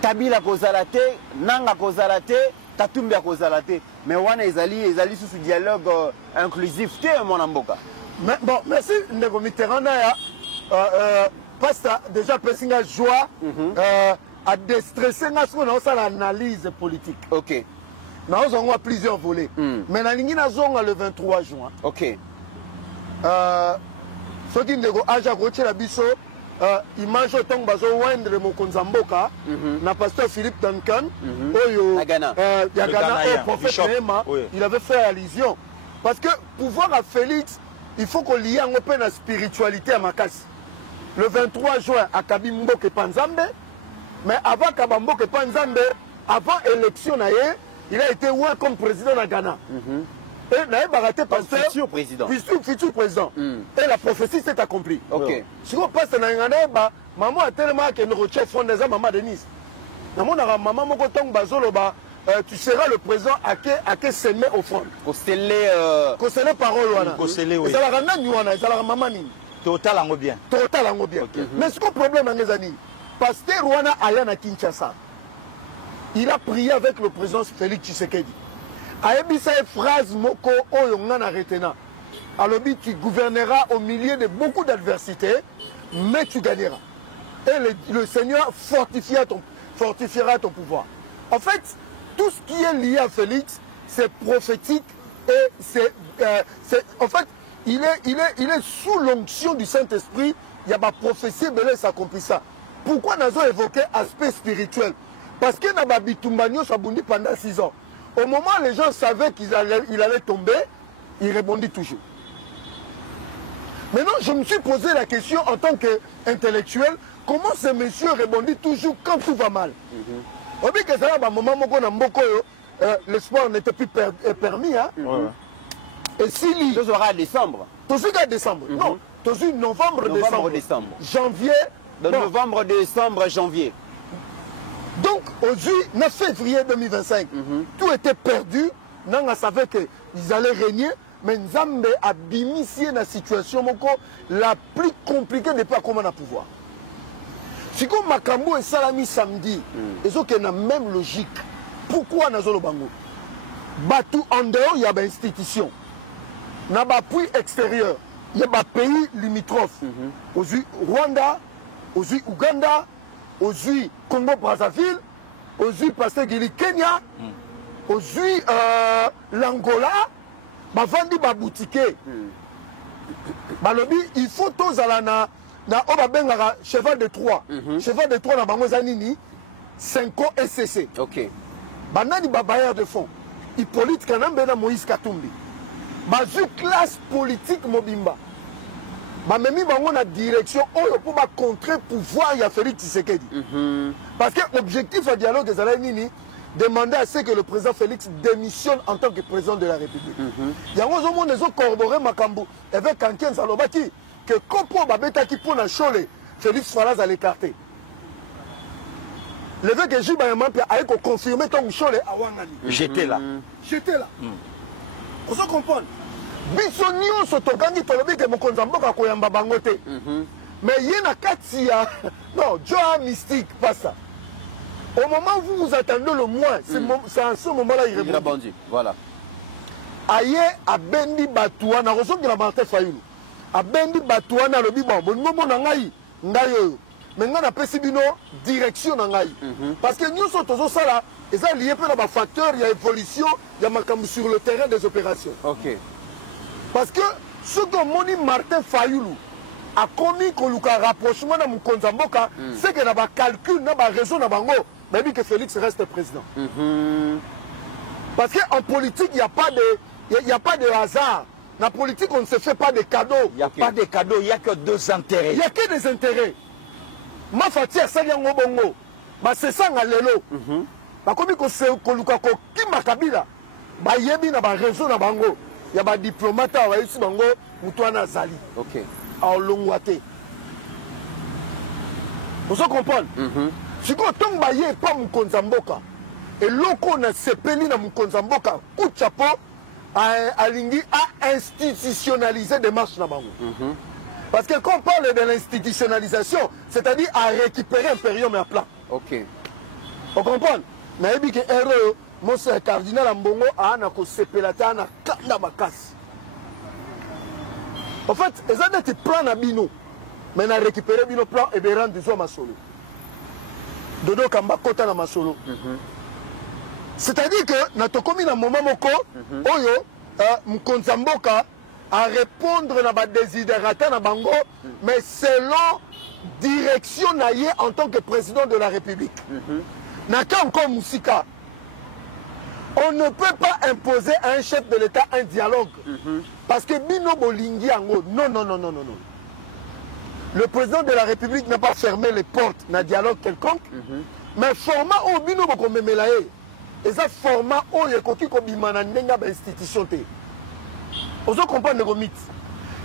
Kabila kozala te, Nanga kozala te, Katumbi a kozala te. Mais wana ezali sous ce dialogue inclusif te mon amboka. Mais bon, merci Ndeko Mitterrand ya Pasta déjà Pessinga joie à déstresser l'analyse politique. Ok. Nous avons plusieurs volets. Mais nous avons le 23 juin. Ok. Ce qui est Aja Roche Labiso, image autant bazo Wendre Mokonzamboka, na pasteur Philippe Duncan, Yagana, prophète Nehema, il avait fait allusion. Parce que pouvoir à Félix, il faut qu'on lie un peu la spiritualité à Makassi. Le 23 juin, à Kabimboke Panzambe, mais avant Kabamboke Panzambe, avant l'élection, il a été oué comme président de Ghana. Et Naïe Baraté pasteur. Futur président. Futur président. Et la prophétie s'est accomplie. Ok. Si on passe dans Ghana, maman a tellement que nous recherchons fondé maman Denise. Maman moko tong bazolo tu seras le président à que s'aimer au front. Kosele parole wana. Kosele oui. Ça la rana nywana, ça la maman ni. Total en bien. Total en bien. Mais ce qu'on problème en les années, pasteur Rwanda allait à Kinshasa. Il a prié avec le président Félix Tshisekedi. Aebisa phrase moko oyongana retena. Alors tu gouverneras au milieu de beaucoup d'adversités, mais tu gagneras. Et le Seigneur fortifiera ton pouvoir. En fait, tout ce qui est lié à Félix, c'est prophétique et c'est en fait, il est sous l'onction du Saint-Esprit. Il y a ma prophétie, mais ça accomplit ça. Pourquoi nous avons évoqué aspect spirituel? Parce que Nababi Tumbanyo s'abondi pendant 6 ans. Au moment où les gens savaient qu'il allait tomber, il répondit toujours. Maintenant, je me suis posé la question en tant qu'intellectuel, comment ce monsieur rebondit toujours quand tout va mal? Obi que ça va, moment le sport n'était plus permis. Hein? Et si lui... Tout sera à décembre. Tout sera à décembre. Non, tout sera novembre, décembre. Janvier. De novembre, décembre, janvier. Donc, aujourd'hui, 9 février 2025, tout était perdu. On savait qu'ils allaient régner. Mais Nzambe a initié la situation la plus compliquée depuis à comment on a pouvoir. Si comme Makambo et Salami samedi, ils ont la même logique. Pourquoi Nazolo Bango? Batou en dehors, il y a des institutions. Il y a des appui extérieur. Il y a des pays limitrophes. Aujourd'hui, Rwanda, aujourd'hui, Ouganda, aujourd'hui, Congo-Brazzaville, aujourd'hui, Kenya, aujourd'hui, l'Angola. Bavandi ba boutique balobi il faut tous ala na obabenga cheval de Troie cheval de Troie na bango zanini 5 SCC OK banani ba bailleur de fonds Hippolyte Kanambe na Moïse Katumbi bazu classe politique mobimba ba memi bango na direction oyo pour ba contrer pouvoir ya Félix Tshisekedi parce que l'objectif du dialogue ezala nini demander à ce que le président Félix démissionne en tant que président de la République. Il y a un moment où corroboré Makambu avec quelqu'un Salobaki que Kopo Babeta qui pour la chole Félix Falaz à l'écarter. Le fait que Jibayama a confirmé ton chole à Wangani. J'étais là. J'étais là. Vous comprenez? Bisonio Sotogangi Tolobi que mon konzamboka koyamba bangote. Mais il y a Katia. Non, Joa mystique, pas ça. Au moment où vous attendez le moins, c'est à ce moment-là il rebondit. Voilà. Aïe, à Bendi Batouana, on ressemble à Martin Fayoulou. À Bendi Batouana, le biban, bon, nous sommes en Ngaï. Maintenant, on a Pessibino, direction en Ngaï. Parce que nous sommes tous ça là, et ça lié à un facteur, il y a évolution, il y a Makam sur le terrain des opérations. OK. Parce que ce que mon Martin Fayoulou a commis qu'on lui a rapprochement dans mon Konzamboka, c'est qu'il y a un calcul, il y a une raison dans Bango. Mais que Félix reste président. Parce qu'en politique, il n'y a pas de hasard. Dans la politique, on ne se fait pas de cadeaux. Il n'y a pas de cadeaux, il n'y a que deux intérêts. Il n'y a que des intérêts. Ma fatia, c'est Bongo. C'est ça, Lelo. Comme qui m'a kabila, il y a une raison dans Bango. Il y a des diplomates qui ont Bango, Moutouana Zali. OK. En Longwate. Vous comprenez? Si vous avez pas mon Konzamboka, et l'oko na sepeli na mon Konzamboka, coup de chapeau, alingi a institutionnalisé des marches na bango. Parce que quand on parle de l'institutionnalisation, c'est-à-dire à récupérer un période à plat. OK. Vous comprenez? Na yebi ke erreur, mon cardinal Ambongo a na ko sepelata na kanda makasi. En fait, ils ont été plans na bino, mais na récupérer bino plan et bien rendre des hommes à solo. Dodo Kamba Kota na Masolo. C'est-à-dire que natokomi na moment moko oyo Mkonzamboka à répondre na ba desiderata na bango mais selon direction naie en tant que président de la République. Naka encore Moussika. On ne peut pas imposer à un chef de l'État un dialogue parce que bino bolingi ango. Non. Le président de la République n'a pas fermé les portes d'un dialogue quelconque, mais format au bino bokomemelaye. Et ça format au yekoki ko bimana nenga ba institution té. Vous comprenez le mythe.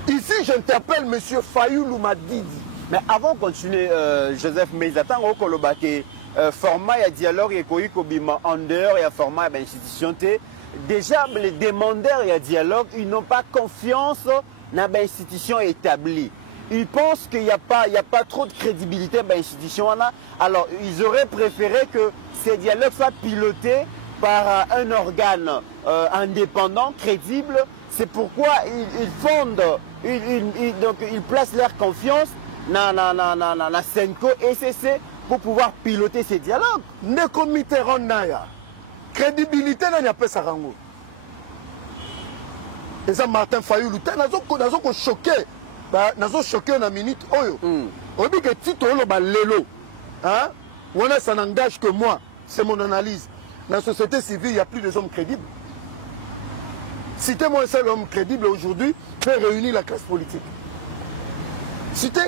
Ici, j'interpelle monsieur Fayoulou Madidi. Mais avant de continuer, Joseph Meizatan, au Kolobake, format et dialogue yekoki ko bima en dehors et format ba institution té. Déjà les demandeurs et dialogue, ils n'ont pas confiance dans ba institution établie. Ils pensent qu'il n'y a pas trop de crédibilité dans l'institution. Alors, ils auraient préféré que ces dialogues soient pilotés par un organe indépendant, crédible. C'est pourquoi ils fondent, donc ils placent leur confiance dans la Senko SCC pour pouvoir piloter ces dialogues. Ne comité Naya. Crédibilité, il n'y a pas ça. Et ça, Martin Fayoulou, nous avons choqué. Nous choqué en minute. On dit que Tito Lelo, ça n'engage que moi. C'est mon analyse. Dans la société civile, il n'y a plus de hommes crédibles. Citez-moi un seul homme crédible aujourd'hui peut réunir la classe politique. cité.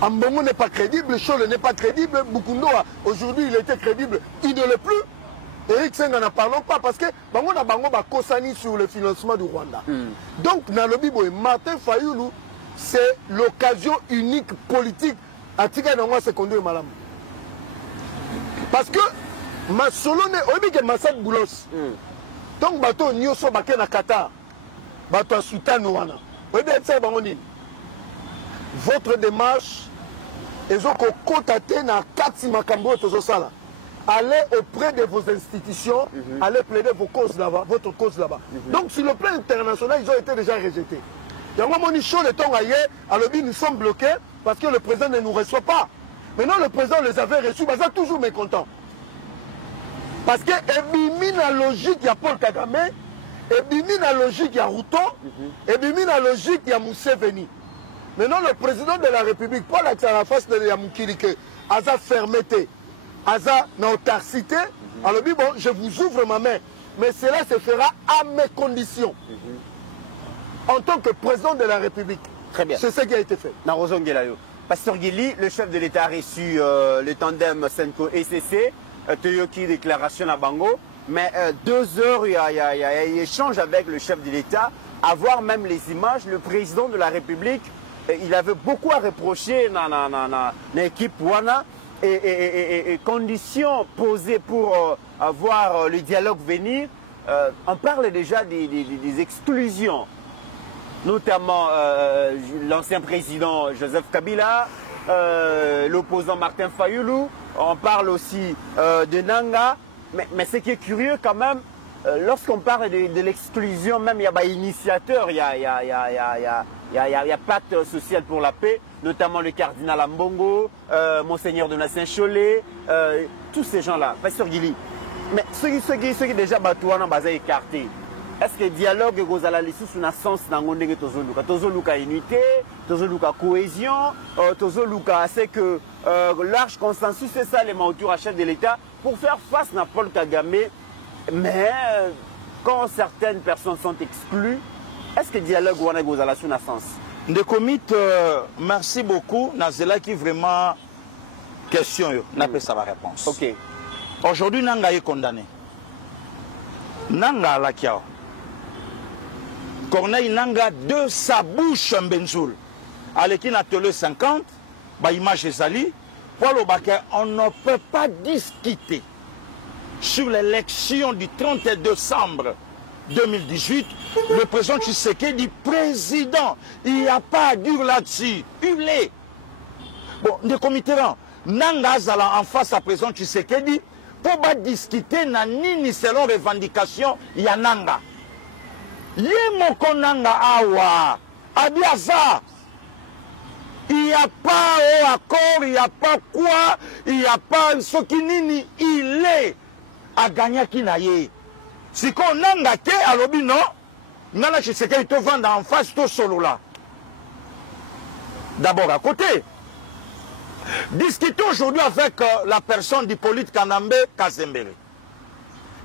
Ambongo n'est pas crédible, Chole n'est pas crédible, Bukundo, aujourd'hui il était crédible, il ne l'est plus. Eric Senga n'en parlons pas parce que Bango na Bango ba kosani sur le financement du Rwanda. Donc, dans le Bible, Martin Fayoulou, c'est l'occasion unique politique à Tika Nangwa Sekondo et Malam. Parce que ma solone, obi ke Massad Boulos. Donc, bateau Nyoso Baké na Qatar, bateau Sultan Wana. Obi c'est Bangoni. Votre démarche, ils ont contaté dans 4 Makambo Tozosala. Allez auprès de vos institutions, allez plaider vos causes là-bas, votre cause là-bas. Donc sur le plan international, ils ont été déjà rejetés. Il y a un moment chaud de temps ailleurs, alors nous sommes bloqués parce que le président ne nous reçoit pas. Maintenant le président les avait reçus, mais ils sont toujours mécontents. Parce que la logique, il y a Paul Kagame, la logique, il y a Ruto, la logique, il y a Museveni. Maintenant le président de la République, Paul Aksalafas de Yamoukirike, Aza fermeté. Aza na autarcité, alors bon, je vous ouvre ma main, mais cela se fera à mes conditions. En tant que président de la République. Très bien. C'est ce qui a été fait. Pasteur Guili, le chef de l'État a reçu le tandem Senko ECC, Toyoki déclaration à Bango, mais 2 heures, il y a échange avec le chef de l'État, à voir même les images, le président de la République, il avait beaucoup à reprocher dans l'équipe Wana. Et conditions posées pour avoir le dialogue venir, on parle déjà des exclusions, notamment l'ancien président Joseph Kabila, l'opposant Martin Fayoulou, on parle aussi de Nanga, mais ce qui est curieux quand même, lorsqu'on parle de l'exclusion, même il y a des initiateurs, il y a Pacte social pour la paix, notamment le cardinal Ambongo, Monseigneur de Nassin-Cholet, tous ces gens-là. Pasteur Guili, mais ceux qui déjà batouana basé écarté, est-ce que le dialogue est à l'issue sous un sens dans le Tozoluka unité, Tozoluka cohésion, Tozoluka c'est que large consensus, c'est ça les autour à chef de l'État pour faire face à Paul Kagame. Mais quand certaines personnes sont exclues, est-ce que le dialogue est à la sens? De commit, merci beaucoup. Nazela qui vraiment question, n'a pas sa réponse. Ok. Aujourd'hui, Nanga est condamné. Nanga la kia. Corneille Nanga de sa bouche Benzoul. À l'équipe Atelier 50, bah image Zali, pour le baquet, on ne peut pas discuter sur l'élection du 31 décembre 2018, le président Tshisekedi, président, il n'y a pas à dire là-dessus. Il est. Bon, des comités, Nanga Zala en face à président Tshisekedi, pour pas discuter, ni selon revendication, il y a Nanga. Yemoko Nanga Awa, Abiaza. Il n'y a pas accord, il n'y a pas quoi, il n'y a pas ce qui nini, il est à gagner qui n'a yé. Si on a gâté, alors non, nana je sais qu'il te vend en face tout solo là. D'abord à côté. Discutons aujourd'hui avec la personne du Hippolyte Kanambe Kazembele.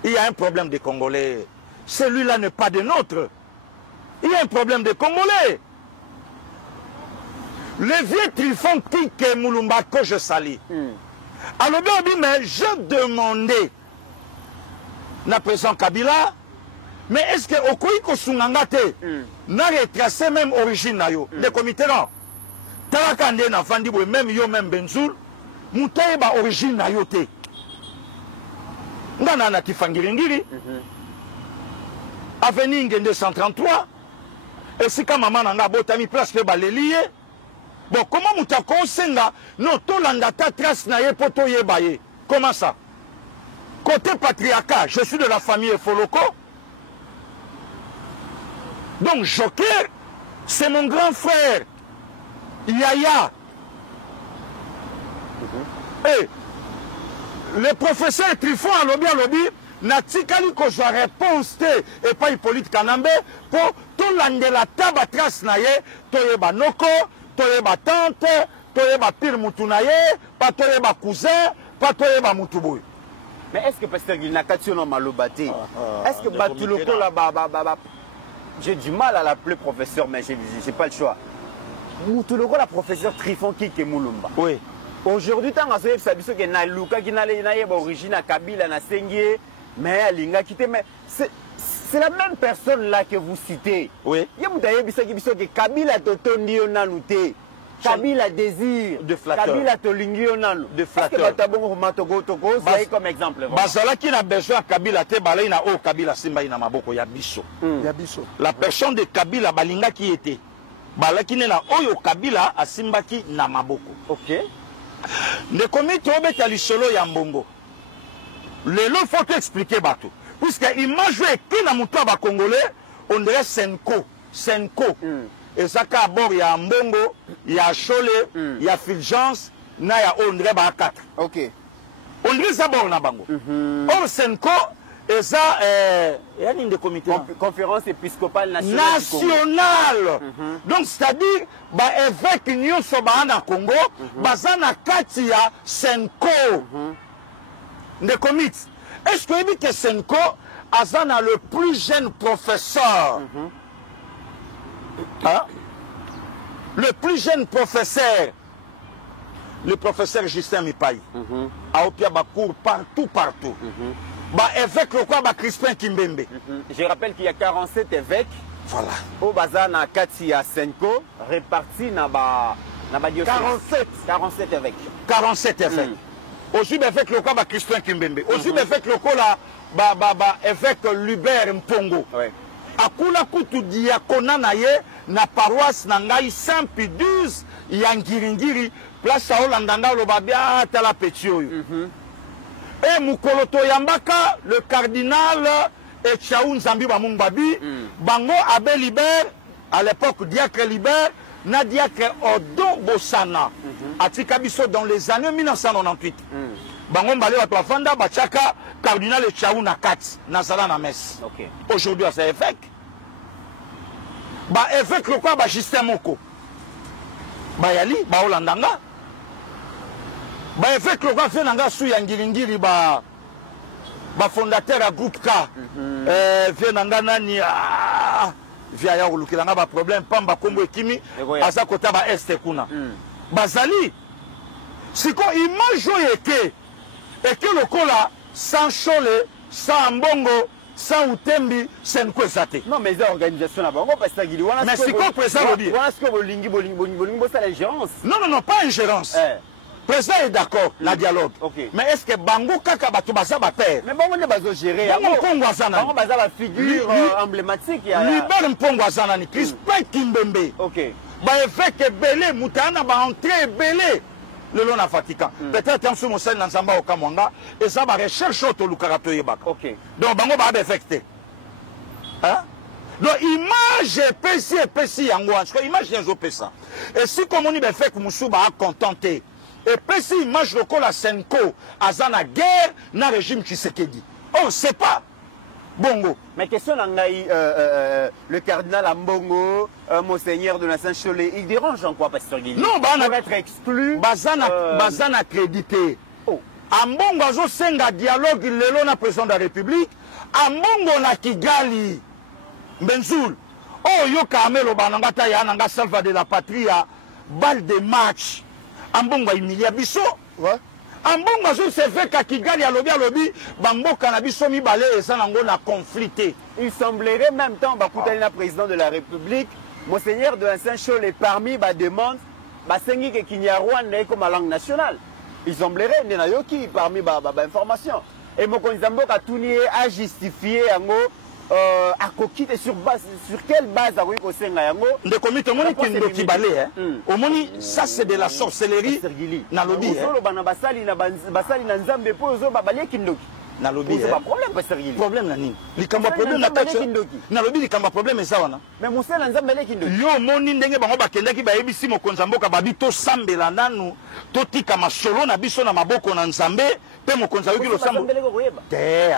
Il y a un problème des Congolais. Celui-là n'est pas de nôtre. Il y a un problème des Congolais. Le vieux Trifon Kike Moulumba que je salue. Alors bien, mais je demandais na président Kabila, mais est-ce que Okoïko Sunangate n'a retracé même origine na yo des comités là? Tarakande na fandi bo même yo même Benzoul, mutaye ba origine na yo te. Ngana na kifangiringiri. Avenue Ngende 133. Et si comme maman nanga botami place pe balelié. Bon, comment muta konsenga non to landata trace na ye poto ye baye. Comment ça? Côté patriarcat, je suis de la famille Foloko. Donc Joker, c'est mon grand frère. Yaya. Et le professeur Trifon à lobby, n'a tikali ko soit réponse et pas Hippolyte Kanambe pour tout l'andela taba trace na ye, toyeba noko, toyeba tante, toyeba pire mutunaye, pas toyeba cousin, pas toyeba mutuboy. Mais est-ce que Pasteur Guinakatio Malobate, est-ce que Batuloko là-bas, j'ai du mal à l'appeler professeur, mais j'ai pas le choix. Moutoulogo, la professeur Trifon Kike Moulumba. Oui. Aujourd'hui, tant que ça biso que na Luka qui na origine à Kabila na Sengie, mais à Linga qui mais c'est la même personne là que vous citez. Oui. Il y a mudaye biso que Kabila totondi onanute. Kabila désir de flatteur. Kabila tolingi onanu. De flatteur. Parce que batabongo matogo toko c'est comme exemple. Bazala qui n'a besoin Kabila te balai na o Kabila simba ina maboko ya biso. Ya biso. La personne de Kabila balinga qui était bala qui na oyo Kabila asimba ki na maboko. OK. Ne komite obeta lisolo ya mbongo. Lelo faut expliquer bato. Puisque image qui na muto ba congolais on dirait Senko. Et ça ka bord ya mbongo, ya Chole, ya Fulgence, na ya on dirait ba 4. OK. On dirait ça bord na bango. Or Senko et ça yani de comité conférence épiscopale nationale. Donc c'est-à-dire ba évêque nyonso ba na Congo, bazana kati ya Senko. De comité. Est-ce que que Senko azana le plus jeune professeur? Hein? Le plus jeune professeur, le professeur Justin Mipaï, a opia ba cours partout. Bah évêque le quoi, bah Crispin Kimbembe. Je rappelle qu'il y a 47 évêques. Voilà. Au Bazana Kati à Senko, répartis dans ba diocèse. 47 évêques. 47 évêques. Aujourd'hui, évêque le quoi, bah Crispin Kimbembe. Aujourd'hui, évêque le quoi, là, bah évêque Lubert Mpongo. Ouais. Akuna kutu diakona na ye na paroisse na ngai Saint-Pidus ya Ngiringiri place à Olandanda lo babia tala petio yo. Et mukoloto yambaka le cardinal Echaou Nzambi ba Mungbabi bango Abbé Libert à l'époque diacre Libert na diacre Odo Bossana atika biso dans les années 1998. Bango mbale wa twafanda bachaka cardinal Echaou na kati na sala na messe. OK. Aujourd'hui c'est évêque. Ba évêque le quoi ba Justin Moko. Ba yali ba Olandanga. Ba évêque le quoi fait nanga su ya Ngiringiri ba fondateur à groupe K. Fait nanga nani via ya ulukilanga ba problème pamba kombo ekimi asa kota ba este kuna. Bazali. Siko image yeke et que le kola sans Chole, sans Mbongo, sans Utembi, c'est une cosa. Non, mais l'organisation là-bas, parce que mais c'est quoi président Lobby? Non, pas ingérence. Président est d'accord, la dialogue. Mais est-ce que Bango Kaka Batubasa va faire? Mais Bango ne va pas gérer. Bango va la figure emblématique. Libère Mpongwazanani, Crispin Kimbembe. OK. Bah, effet belé, Moutana va entrer belé. Le long Fatika. Peut-être un sous Moussel Nansamba au Kamwanga et ça va rechercher au Lukarato Yebak. OK. Donc Bango va affecter. Hein? Donc image PC en Gouan, image d'un ça. Et si comme on y fait que Moussouba a contenté, et PC image le col à Senko, à Zana guerre, na régime Tshisekedi. On sait pas. Bongo. Mais question le cardinal Ambongo, Monseigneur de la Saint-Cholet, il dérange en quoi, Pasteur Guilly? Non, bah, on va être exclu. Bazan accrédité. Ambongo a senga dialogue, il est là, président de la République. Ambongo na Kigali. Benzoul. Oh, yo kamelo banangata ya nanga salva de la patria. Balle de match. Ambongo Emilia Bisso. Ouais. Ambongo zo se fait qu'à Kigali à lobby bango cannabis mi balé et ça nango na conflicté. Il semblerait même temps Bakoutalina président de la République, Monseigneur de Saint-Cholet parmi ba demande ba sengi ke Kinyarwanda comme langue nationale. Il semblerait Nenayoki parmi ba information. Et Mokonzambo Katouni a justifié yango à coquille sur quelle base a au Senga yango de comité moni qui balé au moni ça c'est de la sorcellerie na lobby bana basali na nzambe po zo babalé kindoki na lobby pas problème Pasteur Guilly problème na nini likamba problème na kati na lobby likamba problème ça wana mais musela nzambe le kindoki yo moni ndenge bango bakendaki ba yebisi mokonza mboka babi to sambela nanu to tika masolo na biso na maboko na nzambe pe mokonza yoki lo sambo te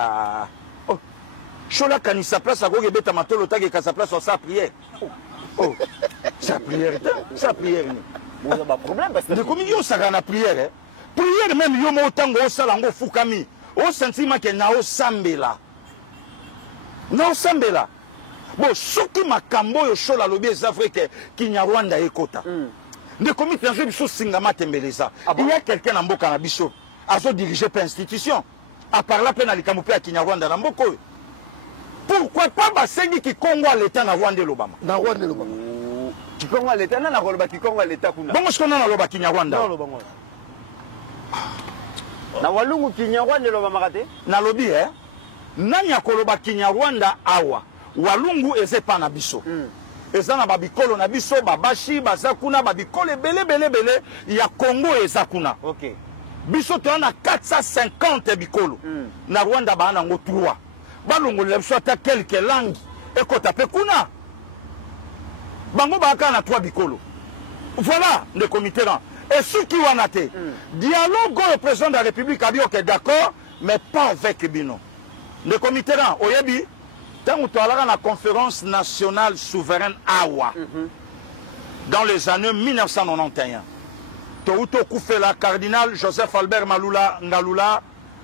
Chola kanisa place à Gogue Beta Matolo Tag et sa place sur sa prière. Oh, sa prière, sa prière. Bon, il y a pas de problème parce que. De combien ça gagne la prière? Prière même yo mo tango salango fukami. Au sentiment que na o sambela. Na o sambela. Bon, soki makambo yo shola lobi eza vrai que Kinyarwanda ekota. Ne comité un jeu biso singama tembeleza. Il y a quelqu'un na mboka na biso azo diriger par institution. À part là pena likambo pe ya Kinyarwanda na mboko. Pourquoi pas basengi ki Congo à l'état na Rwanda lobama. Na Rwanda lobama. Ki Congo à l'état na koloba ki Congo à l'état kuna. Bon, est-ce qu'on a loba Kinyarwanda? Non lobama. Na walungu Kinyarwanda lobama kate? Na lobi nani akoloba Kinyarwanda awa. Walungu eze pa na biso. Eza na babikolo na biso, babashi, bazakuna, babikolo bele ya Congo eza kuna. Ok. Biso to na 450 bikolo. Na Rwanda ba na ngo 3. Balungu le biso ata quelques langues ekota pe kuna. Bango ba ka na 3 bikolo. Voilà le comité là. Et ceux qui wana te. Dialogue au président de la République a dit OK d'accord, mais pas avec Bino. Le comité là, oyebi tant que la conférence nationale souveraine Awa, dans les années 1991, Touto Koufela, cardinal Joseph Albert Malula Ngalula,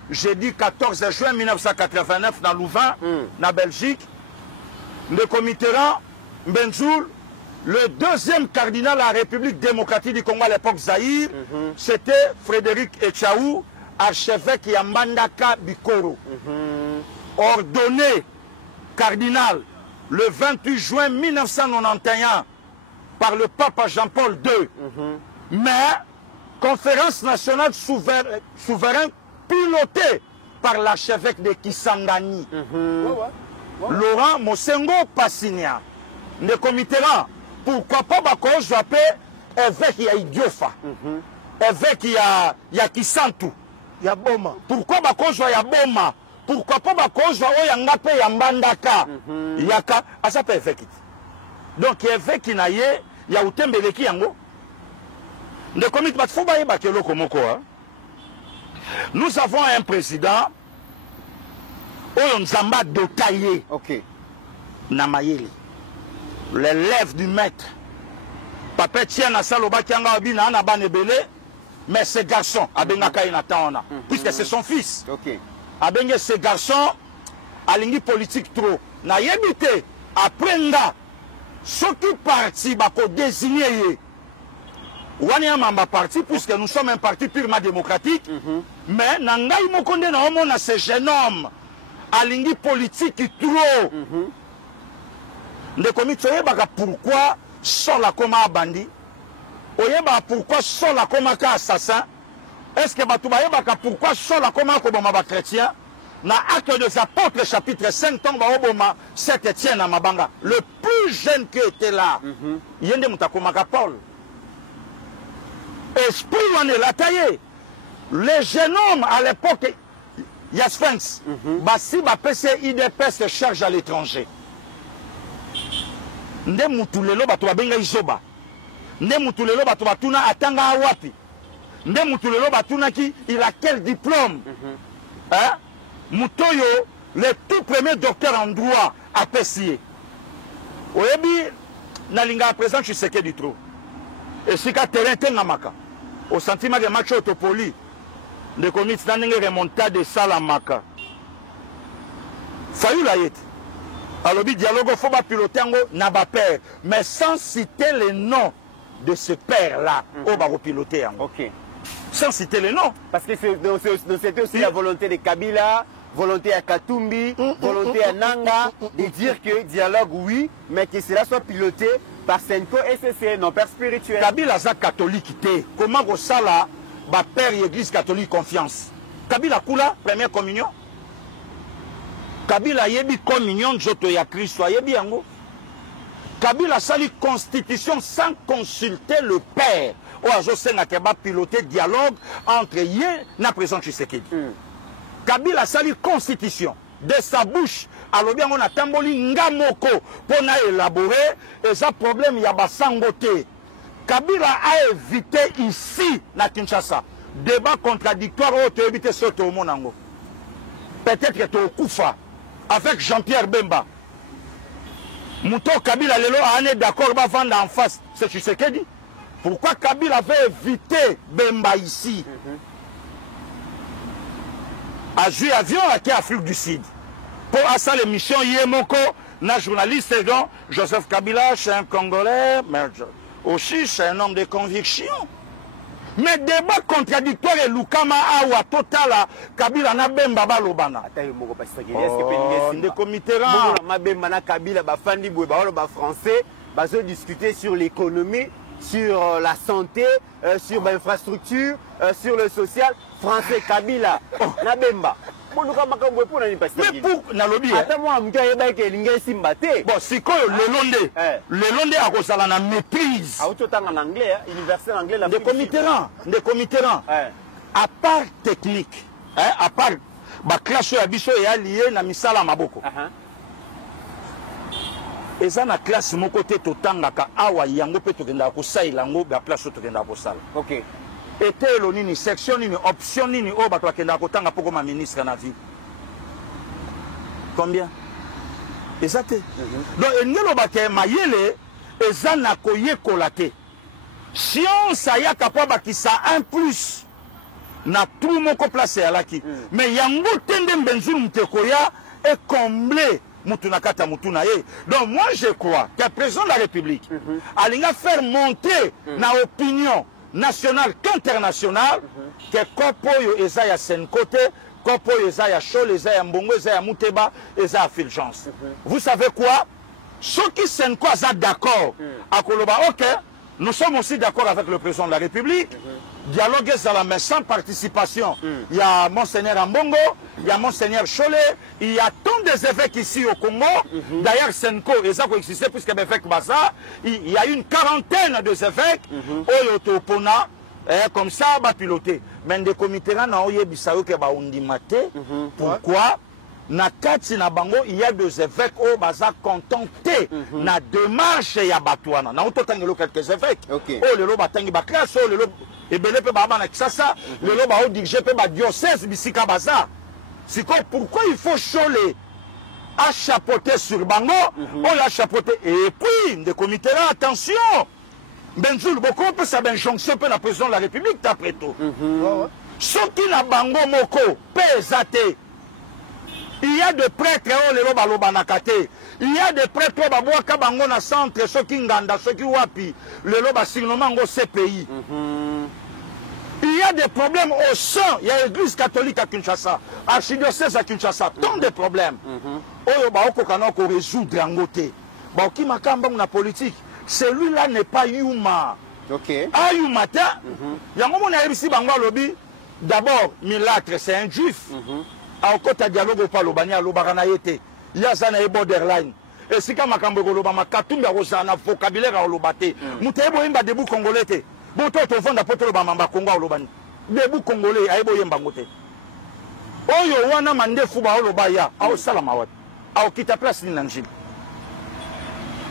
jeudi 14 juin 1989 dans Louvain, na Belgique, le comité Benjoul, le deuxième cardinal de la République démocratique du Congo à l'époque Zaïre, c'était Frédéric Echaou, archevêque Yambandaka Bikoro, ordonné cardinal le 28 juin 1991 par le pape Jean-Paul II. Mais conférence nationale souveraine pilotée par l'archevêque de Kisangani, Laurent Mosengo Passinia. Le comité là, pourquoi pas Bako Joapé, évêque ya Idiofa, évêque ya Kisantu, ya Boma. Pourquoi Bako ya Boma? Pourquoi pas bakozwa oyanga pe ya mbandaka yaka asa pe évêque. Donc évêque na ye ya utembeleki yango. Le comité batfo ba yeba ke loko moko. Nous avons un président oyo nzamba dotaillé. OK. Na mayeli. L'élève du maître. Papa tient na saloba kianga obina na banebele mais ce garçon abengaka ina taona puisque c'est son fils. OK. Abenge ce garçon alingi politique trop na yebite après nga ceux qui parti bako désigner ye wani mamba parti puisque nous sommes un parti purement démocratique mais na ngai mokonde na omona ce jeune homme alingi politique trop ndeko mitsoye baka pourquoi sola koma abandi oyeba pourquoi sola koma ka assassin. Est-ce que Batoubaye Baka pourquoi Sola comment Kobama ba chrétien na acte des apôtres chapitre 5 tombe Obama 7 Étienne à Mabanga le plus jeune qui était là yende mutakomaka Paul esprit on est la taillé les jeunes hommes à l'époque il y a Sphinx basi ba PC IDPS se charge à l'étranger nde mutulelo bato babenga izoba nde mutulelo bato batuna atanga wapi. Nde mutulelo batunaki il a quel diplôme hein Mutoyo le tout premier docteur en droit à Pessier oyebi nalinga présent tu sais que du trop et si ka terrain tengamaka au sentiment de match autopoli de commis standing remontade de Salamaka failli la yete alobi dialogue faut ba piloter ngo na ba père mais sans citer les noms de ce père là au ba piloter yango. OK. Sans citer les noms. Parce que c'était aussi la volonté de Kabila, volonté à Katumbi, volonté à Nanga, de dire que dialogue oui, mais que cela soit piloté par Senko et SCC, non père spirituel. Kabila est catholique. Comment vous ça là, père église catholique confiance. Kabila Kula, première communion. Kabila yebi communion, Joto ya Christ, yebi yango. Kabila sali constitution sans consulter le père. Ou piloter dialogue entre Yé et la président Tshisekedi. Kabila sali constitution de sa bouche. Alors bien on a tamboli ngamoko pour élaborer et ça problème ya basangote. Kabila a évité ici na Kinshasa débat contradictoire au éviter ce au monango. Peut-être que tu Koufa avec Jean-Pierre Bemba. Mouto Kabila lelo a d'accord va vendre en face, c'est Tshisekedi. Pourquoi Kabila avait évité Bemba ici? A joué avion à Afrique du Sud. Pour ça l'émission Yemoko, na journaliste donc Joseph Kabila c'est un Congolais mais aussi c'est un homme de conviction. Mais débat contradictoire et Lukama awa totala Kabila na bemba balobana. Des comités ma bemba na Kabila ba fandi boy ba ba français ba se discuter sur l'économie, sur la santé, sur l'infrastructure, sur le social français Kabila na bemba. Mais pour nalobi bon si quoi le londe a cause la maîtrise des comités à part technique à part ba classe ya biso ya lié na misala maboko eza na classe moko te totangaka awa yango pe tokenda ko saila ngo ba place tokenda ko sala. OK. Ete nini section nini option nini o bato bakenda kotanga poko ma ministre na vie. Combien? Exact. Donc ngelo bake mayele eza na koyekola te. Science ya kapwa bakisa 1+ na tout moko place ya laki. Mais yango tende mbenzulu mtekoya est comblé. Donc moi je crois que le président de la République a faire monter na opinion nationale qu'internationale que Kopoyo Ezaya Senkote, Kopoyo Ezaya Chol, Ezaya Mbongo, Ezaya Mouteba, Ezaya Fulgence. Vous savez quoi? Ceux qui sont d'accord à Koloba, ok, nous sommes aussi d'accord avec le président de la République. Dialogue mais sans participation. Il y a Monseigneur Ambongo, il y a Monseigneur Cholet, il y a tant des évêques ici au Congo. D'ailleurs, Senko, et ça existait puisque l'évêque Bassa, il y a une quarantaine de évêques, Oyotopona, comme ça, va piloter. Mais des comités là, pourquoi? Na kati na bango il y a des évêques au baza contenté na démarche ya batwana na ototangelo quelques évêques oh le lo batangi ba classe oh le lo ebele pe ba na kisasa le lo ba o diriger pe ba diocèse bisika baza c'est quoi pourquoi il faut choler à chapeauter sur bango on l'a chapeauté et puis des comités là attention Benzoul beaucoup peut ça ben jonction pe la président de la République d'après tout ce qui na bango moko pesate. Il y a des prêtres il y a des prêtres qui na centre ceux qui nganda ceux qui wapi le loba signement au CPI. Il y a des problèmes au sein, il y a l'église catholique à Kinshasa, archidiocèse à Kinshasa, tant de problèmes. Oyo ba okokana ko résoudre ngoté. Ba ki makamba na politique, celui-là n'est pas yuma. OK. Ah yuma ta. Yango mona ebisi bangwa lobi. D'abord, Milâtre c'est un juif. Au côté dialogue au Palobani à l'Obarana yete. Il y a ça na borderline. Et si comme makambo koloba makatumba rozana vocabulaire à olobate. Mutebo imba debu congolais te. Boto to fonda poto ba mamba Congo olobani. Debu congolais ayebo yemba ngote. Oyo wana mandefu ba oloba ya au salama wapi. Au kita place ni nanjili.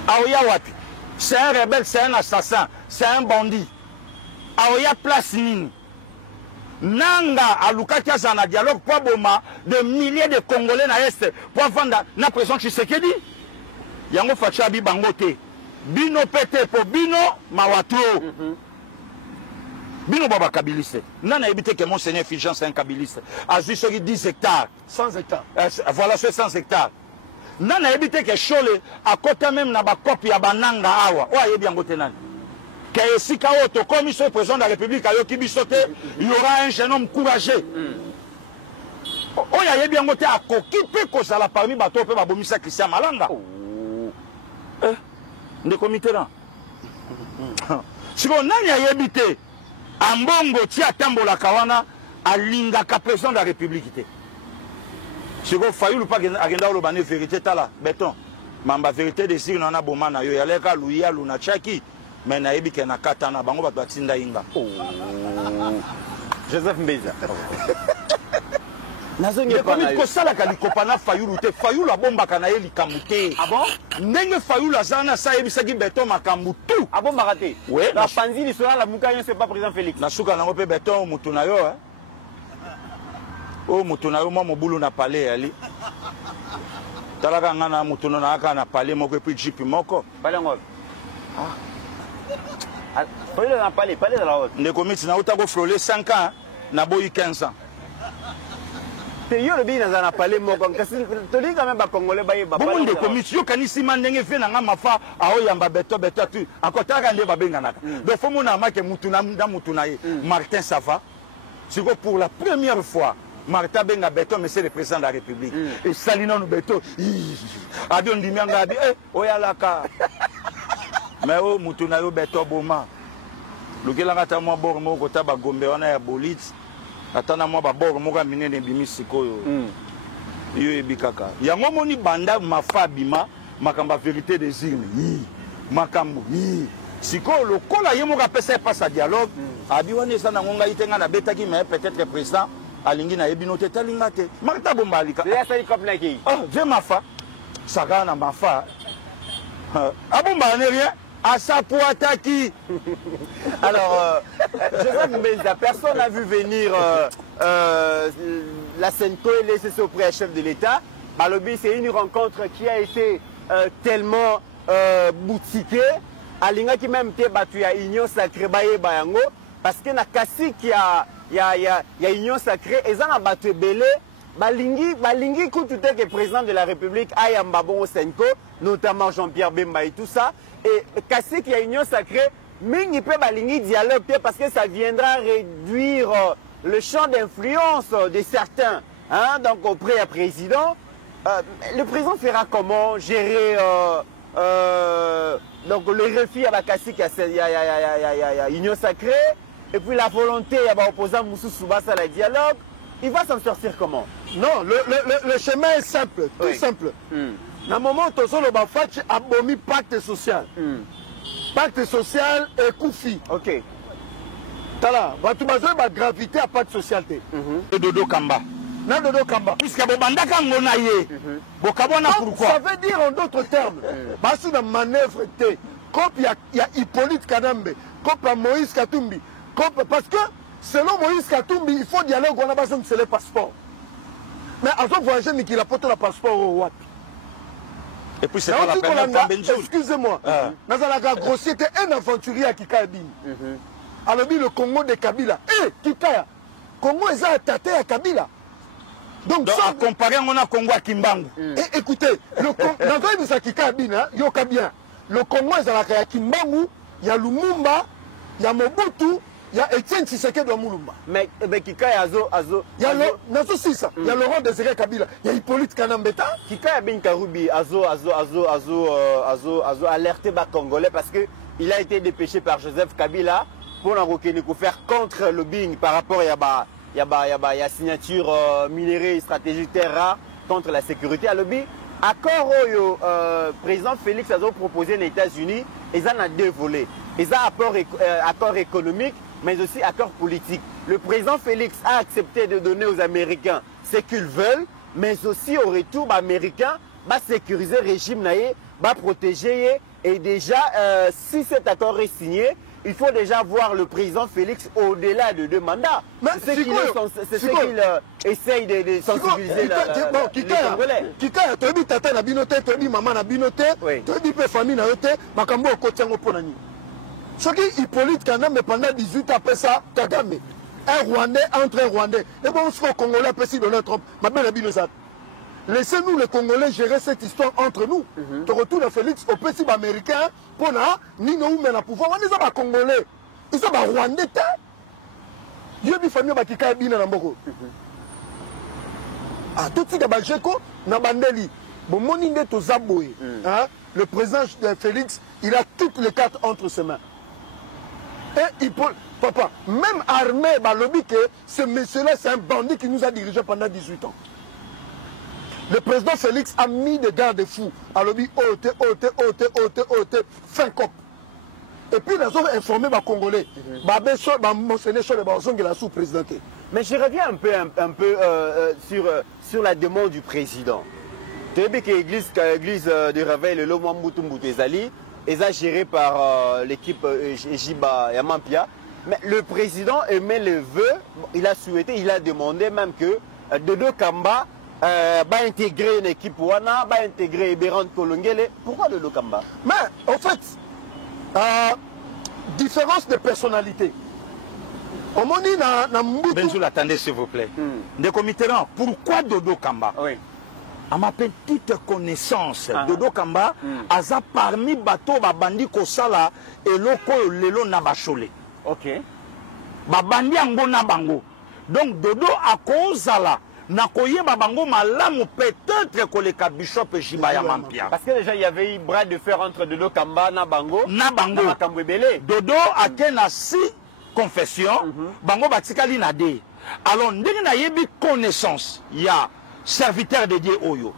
Au ya wapi. C'est un rebelle, c'est un assassin, c'est un bandit. Au ya place nini. Nanga a Lukati Zana dialogue pour boma de milliers de Congolais na est pour vendre na président Tshisekedi. Yango fachabi bangote. Bino pete po bino mawatro. Bino baba kabiliste. Nana évité que Monseigneur Fulgence c'est un kabiliste. A juste 10 hectares. 100 hectares. Voilà 100 hectares. Nana évité que Chole à côté même na ba copie ya bananga awa. Wa yebi yangote nani. Si comme le président de la République il y aura un jeune homme courageux. Il y a bien à coquipé que ça la parmi bateau peut bomisa Christian Malanga. Des comités là. Si on a habité à Mbongo, tia Tambola Kawana, à Lingaka président de la République. Si on failli ou pas agenda le bané vérité là, béton. Mamba vérité des signes on a bomana yo yaleka Louia Luna Chaki. Mais naïbi que na katana bango bato atinda inga. Joseph Mbeza. Nazonge pas na ko sala ka likopana fayulu te fayulu abomba kana ye likamute. Ah bon? Ndenge fayulu azana sa yebisa ki beton makambu tout. Abomba raté. Oui. La panzi ni sera la mukanyo c'est pas président Félix. Na suka nango pe beton mutu na yo hein. Oh mutu na yo mo mobulu na palais ali. Talaka ngana mutu na aka na palais moko puis jipi moko. Palais ngov. Ah. Palais dans la haute. Les commis na utako frôler 5 ans na boyi 15 ans. Yo le bien dans parler mon quand toli quand même ba congolais ba ba. Bon de commission kanisi mandenge fe na mafa ao yamba beto tu akotaka nde ba benga naka. Donc faut mona make mutuna nda mutuna ye Martin Sava. C'est pour la première fois Martin benga beto monsieur le président de la République et salina no beto. Adi on dimanga adi oyalaka. Mais o mutuna yo beto boma. Lokela ngata mo bor mo kota ba gombe wana ya bolitz. Atana mwa babor moka minene bimi sikoyo yo ebikaka yango moni banda mafa bima makamba vérité des urnes makambo sikoyo lokola ye moka pesa passe à dialogue abi wana sana ngonga itenga na betaki mais peut-être président alingi na ebino te talinga te Marta bomba alika ya sali kopna ki je mafa saka na mafa abomba ne rien. Assapoataki. Alors, Joseph Mbenza, personne n'a vu venir la Senko et laisser ce prêt à chef de l'État. Balobi, c'est une rencontre qui a été tellement boutiquée. Alinga qui même été battu à Union Sacrée Baye Bayango. Parce que na kasi qui y a Union Sacrée, et ça n'a battu belé. Balingi Koutoute qui est président de la République, Ayambabon au Senko, notamment Jean-Pierre Bemba et tout ça. Et Kassi qui a Union Sacrée, mais il peut balingi dialogue parce que ça viendra réduire le champ d'influence de certains. Hein, donc auprès du président, le président fera comment gérer donc le refus à Kassi qui a Union Sacrée et puis la volonté à l'opposant Moussou Soubassa la dialogue. Il va s'en sortir comment? Non, le chemin est simple, tout simple. Dans le moment où tu as abomi pacte social. Pacte social et Koufi. Ok. Tala, tu as la gravité à pacte social. Dodo Kamba. Non, Dodo Kamba. Puisque Bobandaka Ngonaye. Bokabona pourquoi? Ça veut dire en d'autres termes, parce que la manœuvre était, comme il y a Hippolyte Kanambe, comme il y a Moïse Katumbi, parce que selon Moïse Katumbi, il faut dialogue, on a besoin de le passeport. Mais à ce voyage, il a porté le passeport au Watt. Et puis c'est pas la peine de Benjoul. Excusez-moi, Nazalaga grossier était un aventurier à Kikaya Bin. Alors le Congo de Kabila. Kikaya, Congo est attaqué à Kabila. Donc à comparer, on a Congo à Kimbangu. Écoutez, le Congo de Kikaya Bin, il y a bien. Le Congo est à Kimbangu, il y a Lumumba, il y a Mobutu. Il y a Etienne Tshisekedi de Moulumba. Mais Kikaya Azo. Il y a il y a Laurent Désiré Kabila. Il y a Hippolyte Kanambeta. Kikaya Ben Karoubi Azo alerté bas Congolais parce que il a été dépêché par Joseph Kabila pour faire contre le lobbying par rapport à la signature minérale stratégique terre rare contre la sécurité à lobby. Accord au président Félix a proposé aux États-Unis, ils en ont deux volets. Ils ont accord économique, mais aussi accord politique. Le président Félix a accepté de donner aux Américains ce qu'ils veulent, mais aussi au retour, les Américains vont sécuriser le régime, vont protéger. Et déjà, si cet accord est signé, il faut déjà voir le président Félix au-delà de 2 mandats. C'est ce qu'il essaye de sensibiliser les Congolais. Kika, tu as dit tata na binote, tu as dit maman na binote, tu as dit famille na yote, makambo okotiango ponani. Ce qui Hippolyte Kanambe pendant 18 ans après ça, Kagame, un Rwandais entre un Rwandais. Et bon, ce que les Congolais apprécient Donald Trump, ma belle Abinozat. Laissez-nous les Congolais gérer cette histoire entre nous. Tu retournes à Félix au petit américain pour ni nous mais na pouvoir. On est pas Congolais, ils sont pas Rwandais. Il y a des familles qui ont bien dans Mboko. Ah, tout de suite, na bandeli. Bon, mon inde to Zaboé. Le président Félix, il a toutes les cartes entre ses mains. Et il peut, papa, même armé, lobby que ce monsieur-là, c'est un bandit qui nous a dirigé pendant 18 ans. Le président Félix a mis des garde-fous à lobby fin cop. Et puis, nous avons informé les Congolais. Mais je reviens un peu sur la demande du président. Tu sais que l'église de réveil, le Lomambutu Mbutezali, est gérée par l'équipe Ejiba Yamampia. Mais le président émet le vœu, il a souhaité, il a demandé même que Dodo Kamba va intégrer une équipe Wana, va intégrer Eberand Kolongele. Pourquoi Dodo Kamba? Mais en fait, différence de personnalité. Omoni na Mbutu. Benzoul, attendez s'il vous plaît. Ndeko Mitterrand, pourquoi Dodo Kamba? Oui. À ma petite connaissance, Dodo Kamba a parmi bateau babandi kosala et loko lelo na bachole. Ok. Babandi ango na bango. Donc Dodo a kozala na koye babango malamu peut-être que le Bishop Jibaya Mampia. Parce que déjà il y avait eu bras de fer entre Dodo Kamba na bango. Na bango. Na Kambwebele. Dodo a kena si confession, bango batikali na de. Alors ndenge na yebi connaissance, il y a serviteur dédié Oyo.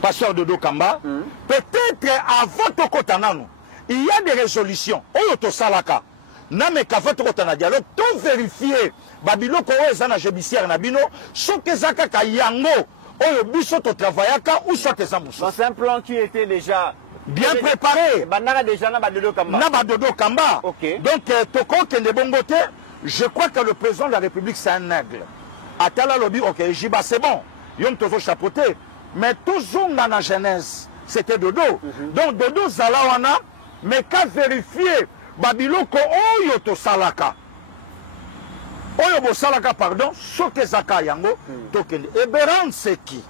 Pasteur Dodo Kamba, peut-être avant Tokotanano, il y a des résolutions. Oyo to salaka. Na me ka votre kotana dialogue, tout vérifier. Babilo ko ezana jebisière na bino, so kezaka ka yango, oyo biso to travaillaka ou soit ezambuso. C'est un plan qui était déjà bien préparé. Banana déjà na Dodo Kamba. Na Dodo Kamba. Ok. Donc toko kende bongote, je crois que le président de la République c'est un aigle. Atala lobby, ok, Jiba c'est bon. Yom tozo chapeauté. Mais toujours dans la Genèse, c'était Dodo. Donc Dodo Zalawana, mais qu'à vérifier, Babilo ko oyo to salaka. Oyo bo salaka, pardon, soke zaka yango, tokende. Et Béran c'est qui?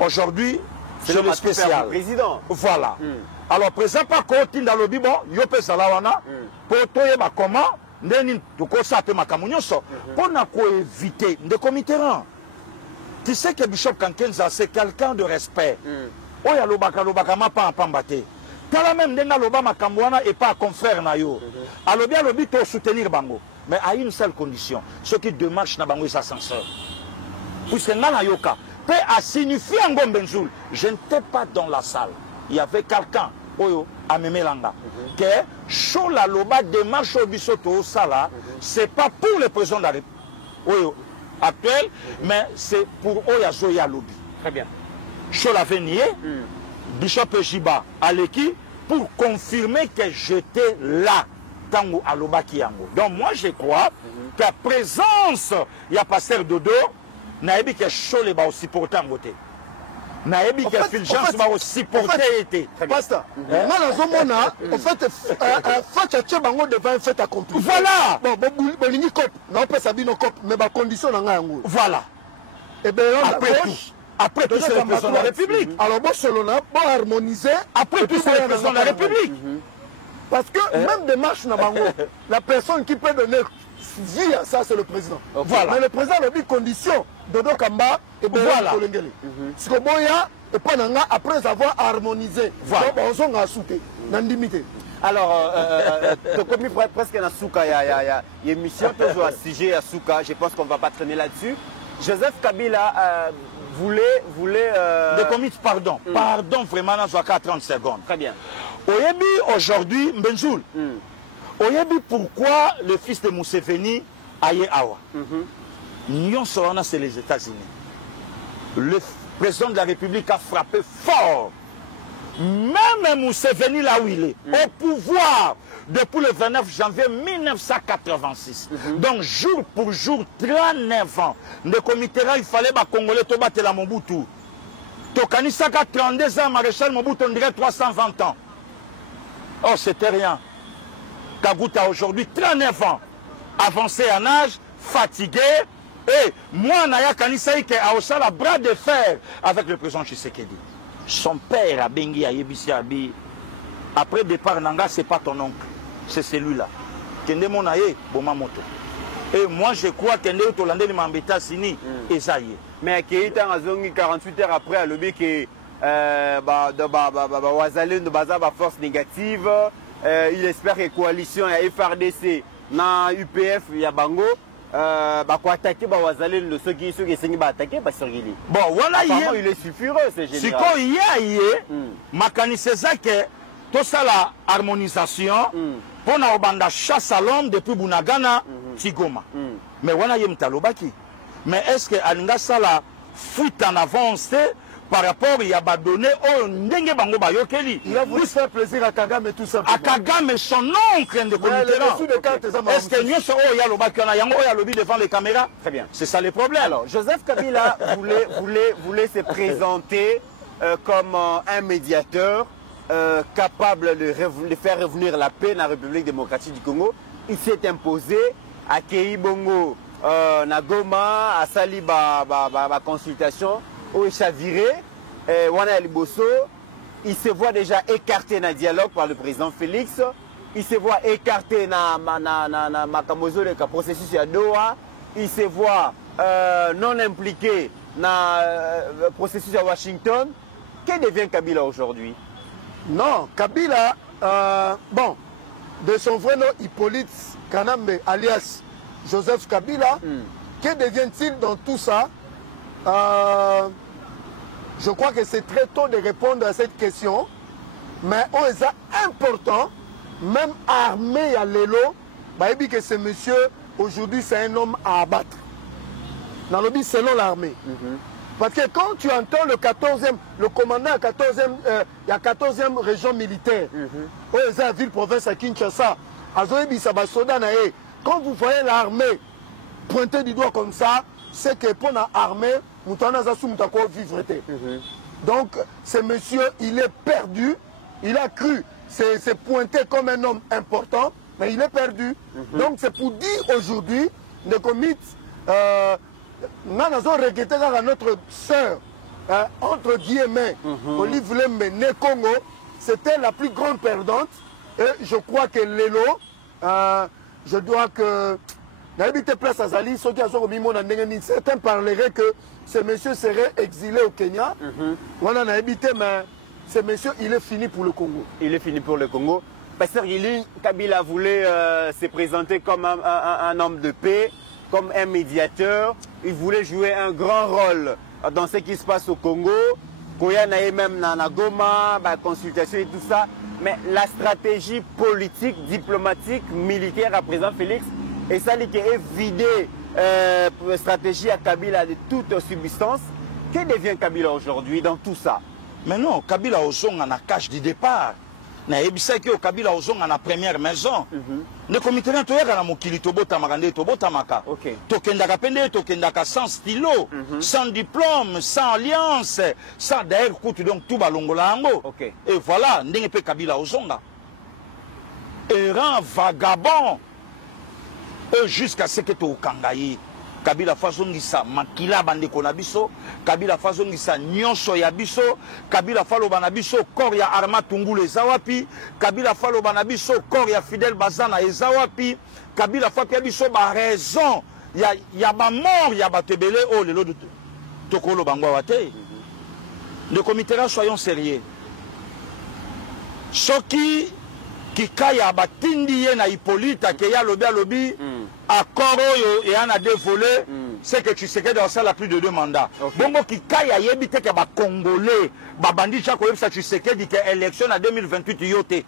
Aujourd'hui, c'est le spécial. Président. Voilà. Alors, président pas côté dans le bon, yope Zalawana, pour toyeba comment, ndeni toko sape makamunyoso, pour na ko éviter de committerant. Tu sais que Bishop Kankenza, c'est quelqu'un de respect. Oya lobaka ma pa pambate. Tala même denga loba makambwana et pas confrère na yo. Alobi alobi to soutenir bango. Mais à une seule condition, ceux qui démarchent na bango sa ascenseur. Puisque na yoka, peut à signifier en Benzoul, je n'étais pas dans la salle. Il y avait quelqu'un oyo à Memelanga. Que chaud la loba démarche au bisoto sala, c'est pas pour le président de la République. Oyo actuel, mais c'est pour Oyazoya Lobby. Très bien. Je l'avais nié, Bishop Jiba Aleki, pour confirmer que j'étais là, Tango Aloba Kiyango. Donc moi je crois qu'à présence, il y a pasteur Dodo, Naebi que Chole va aussi porter en côté. Naebi que Fulgence va aussi porter été. Pasteur, moi dans ce moment, en fait, Facha Bango devant un fait accompli. Voilà. Bon, Bolini Cop, non pas Sabino Cop, mais ma condition dans un. Voilà. Et bien, après tout, c'est le président de la République. Alors, bon, Solona, bon harmoniser. Après tout, c'est le président de la République. Parce que même des marches Nabango, la personne qui peut donner vie à ça, c'est le président. Voilà. Mais le président a mis condition. Dodo Kamba et voilà. Ce que Boya et Pananga, après avoir harmonisé, voilà. Donc, on a sauté, n'indimité. Alors, tu as commis presque un souka, il y a émission, toujours à sujet à souka, je pense qu'on ne va pas traîner là-dessus. Joseph Kabila voulait... De commis, pardon. Pardon, vraiment, dans 30 secondes. Très bien. Oyebi, aujourd'hui, Benzoul, Oyebi, pourquoi le fils de Museveni aille awa? Nyon Sorana, c'est les États-Unis. Le président de la République a frappé fort. Même Museveni, là où il est, au pouvoir depuis le 29 janvier 1986. Donc, jour pour jour, 39 ans. Le comité, il fallait que les Congolais te battent la Mobutu. Tokanisaka 32 ans, maréchal Mobutu, on dirait 320 ans. Oh, c'était rien. Kaguta aujourd'hui, 39 ans. Avancé en âge, fatigué. Et moi, Naya Kanisaïke a aussi la bras de fer avec le président Tshisekedi. Son père a bengi à Yebisi Abi. Après départ Nanga, c'est pas ton oncle. C'est celui-là. Kende Monaye, Boma Moto. Et moi, je crois que Kende Tolande ni Mambeta Sini, Esaïe. Mais Keita Azongi 48 heures après, à l'obé que Wazalin de Baza force négative. Il espère que la coalition à FRDC, na UPF, Yabango, quoi attaquer Wazalin de ceux qui sont attaqués par Sergili. Bon, voilà, il est sulfureux, c'est général. Si quoi il y a, Makani ça que tout ça la harmonisation, pour na obanda chasse à l'homme depuis Bunagana, Tigoma. Mais voilà, il y a Mtalobaki. Mais est-ce que Alinga ça la fout en avance par rapport il y a donné au Ndenge Bango Bayokeli? Il a voulu faire plaisir à Kagame tout simplement. À Kagame, son oncle de comité. Est-ce que nous sommes au Yalobaki, on a lobby devant les caméras? Très bien. C'est ça le problème. Alors, Joseph Kabila voulait se présenter comme un médiateur capable de faire revenir la paix dans la République démocratique du Congo. il s'est imposé à Keibongo, Nagoma, à Sali, consultation, au Chaviré, Wana Liboso, il se voit déjà écarté dans le dialogue par le président Félix, il se voit écarté dans le processus à Doha, il se voit non impliqué dans le processus à Washington. Que devient Kabila aujourd'hui? Non, Kabila, bon, de son vrai nom Hippolyte Kanambe, alias Joseph Kabila, que devient-il dans tout ça? Je crois que c'est très tôt de répondre à cette question, mais on est important, même armé à l'élo, que ce monsieur, aujourd'hui, c'est un homme à abattre. Dans le but, selon l'armée. Parce que quand tu entends le commandant à 14e région militaire, où est la ville-province à Kinshasa, quand vous voyez l'armée pointer du doigt comme ça, c'est que pour l'armée, vivre. Donc, ce monsieur, il est perdu, il a cru, c'est pointé comme un homme important, mais il est perdu. Donc, c'est pour dire aujourd'hui, le comité, nous avons regretté notre sœur, entre guillemets, Olive Lembe, né Congo, c'était la plus grande perdante. Et je crois que Lélo, je dois que. Certains parleraient que ce monsieur serait exilé au Kenya. On en a habité, mais ce monsieur, il est fini pour le Congo. Il est fini pour le Congo. Pasteur Gili, Kabila voulait se présenter comme un homme de paix, comme un médiateur. Il voulait jouer un grand rôle dans ce qui se passe au Congo. Koya n'a même na Goma, consultation et tout ça. Mais la stratégie politique, diplomatique, militaire à présent, Félix, et ça qui est vidé stratégie à Kabila de toute substance. Que devient Kabila aujourd'hui dans tout ça? Mais non, Kabila Ozong en a cache du départ. Na ebisa ki o Kabila Ozong en a première maison. Ne comité na toyaka na mokili tobota makande tobota maka. Tokendaka pende tokendaka sans stylo, sans diplôme, sans alliance, sans d'ailleurs kutu donc tout balongola yango. Et voilà, ndenge pe Kabila Ozonga. Errant vagabond. Jusqu'à ce que tu aies Kabila Fazongisa makila bande konabiso, Kabila Fazongisa nyonso ya biso, Kabila Falo banabiso kor ya Arma Tungulu ezawapi, Kabila Falo banabiso kor ya Fidel Bazana ezawapi, Kabila Fapia biso ba raison ya ba mort ya batebele o lelo tokolo bangwa wate. Le comité là, soyons sérieux. Soki Kikaya batindi ye na Hippolyte ke ya lobi alobi accord oyo et en a dévolé c'est que tu sais que dans ça la plus de 2 mandats. Bongo Kikaya yebite ke ba congolais ba bandi chako yebisa tu sais que dit que élection en 2028 yote.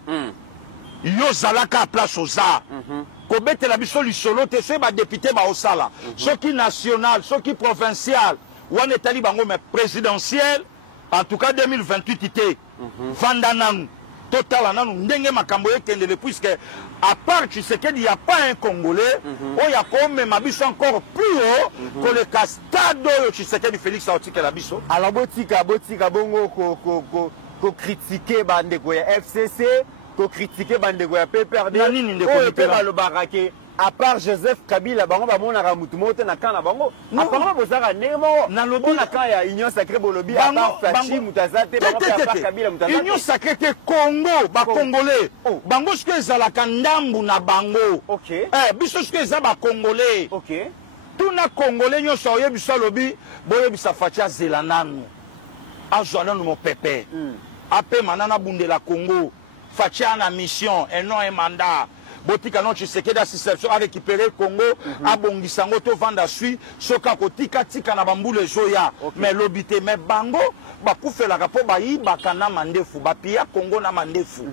Yo zalaka place aux arts. Ko bete la biso li solo te se ba député ba osala. Ce qui national, ce qui provincial, wana etali bango mais présidentiel en tout cas 2028 ité. Vandanang total nanu ndenge makambo ekendele puisque à part tu sais qu'il n'y a pas un Congolais où il y a comme mabiso encore plus haut que le castado tu sais qu'il Félix Aotike la biso alors botika bongo ko critiquer bandeko ya FCC ko critiquer bandeko ya PPRD nani ndeko pe ba lo barake à part Joseph Kabila bango ba mona ra mutu mote na kana bango apparemment bozaka nemo na lobi na kan ya Union Sacrée Bolobi à part Fachi Mutazate bango pa Kabila Mutazate Union Sacrée Congo ba Congolais bango ce que zalaka ndambu na bango biso ce que za ba Congolais tout na Congolais nyo so yebiso lobi boye bisa Fachi zelananu azwana no pepe ape manana bundela Congo Fachi na mission et non un mandat botika non tu sais que d'assistance a récupéré Congo a bongisango to vanda sui soka kotika tika na bambule joya mais lobité mais bango ba kufela kapo ba yiba kana mandefu ba pia Congo na mandefu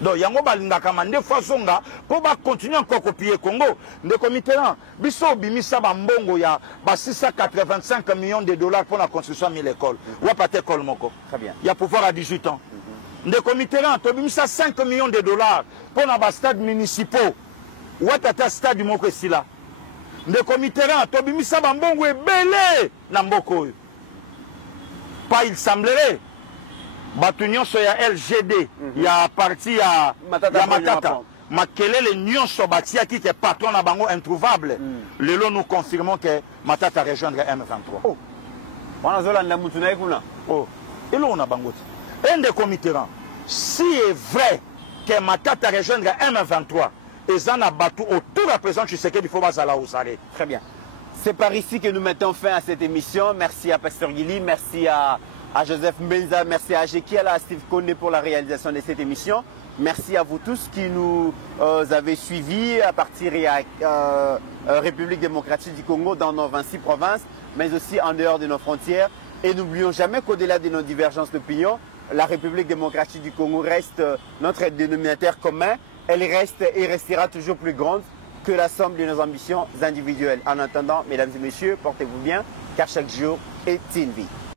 donc yango balingaka mandefu azonga po ba continuer encore copier Congo de comité là biso bimisa ba mbongo ya ba 685 millions de dollars pour la construction de l'école ou pas école moko très bien il y a pouvoir à 18 ans. De comité là, tu as 5 millions de dollars pour les stades municipaux. Ou tu stade du Moko Sila. De comité là, tu as mis ça bambongo et belé Namboko. Pas il semblerait. Batunion sur LGD, il y a parti à Matata. makelele nyonso batiaki ke patron na bango introuvable lelo nous confirmons que Matata rejoindre M23. Oh wana zolanda mutu na kuna oh elo na bango ti ndeko Mitterrand si est vrai que Matata rejoindre M23 ezana batu autour à présent Tshisekedi faut bazala osale. Très bien. C'est par ici que nous mettons fin à cette émission. Merci à Pasteur Guili, merci à Joseph Mbenza, merci à Jekiel, à Steve Kone pour la réalisation de cette émission. Merci à vous tous qui nous avez suivis à partir de la République démocratique du Congo dans nos 26 provinces, mais aussi en dehors de nos frontières. Et n'oublions jamais qu'au-delà de nos divergences d'opinion, la République démocratique du Congo reste notre dénominateur commun. Elle reste et restera toujours plus grande que la somme de nos ambitions individuelles. En attendant, mesdames et messieurs, portez-vous bien, car chaque jour est une vie.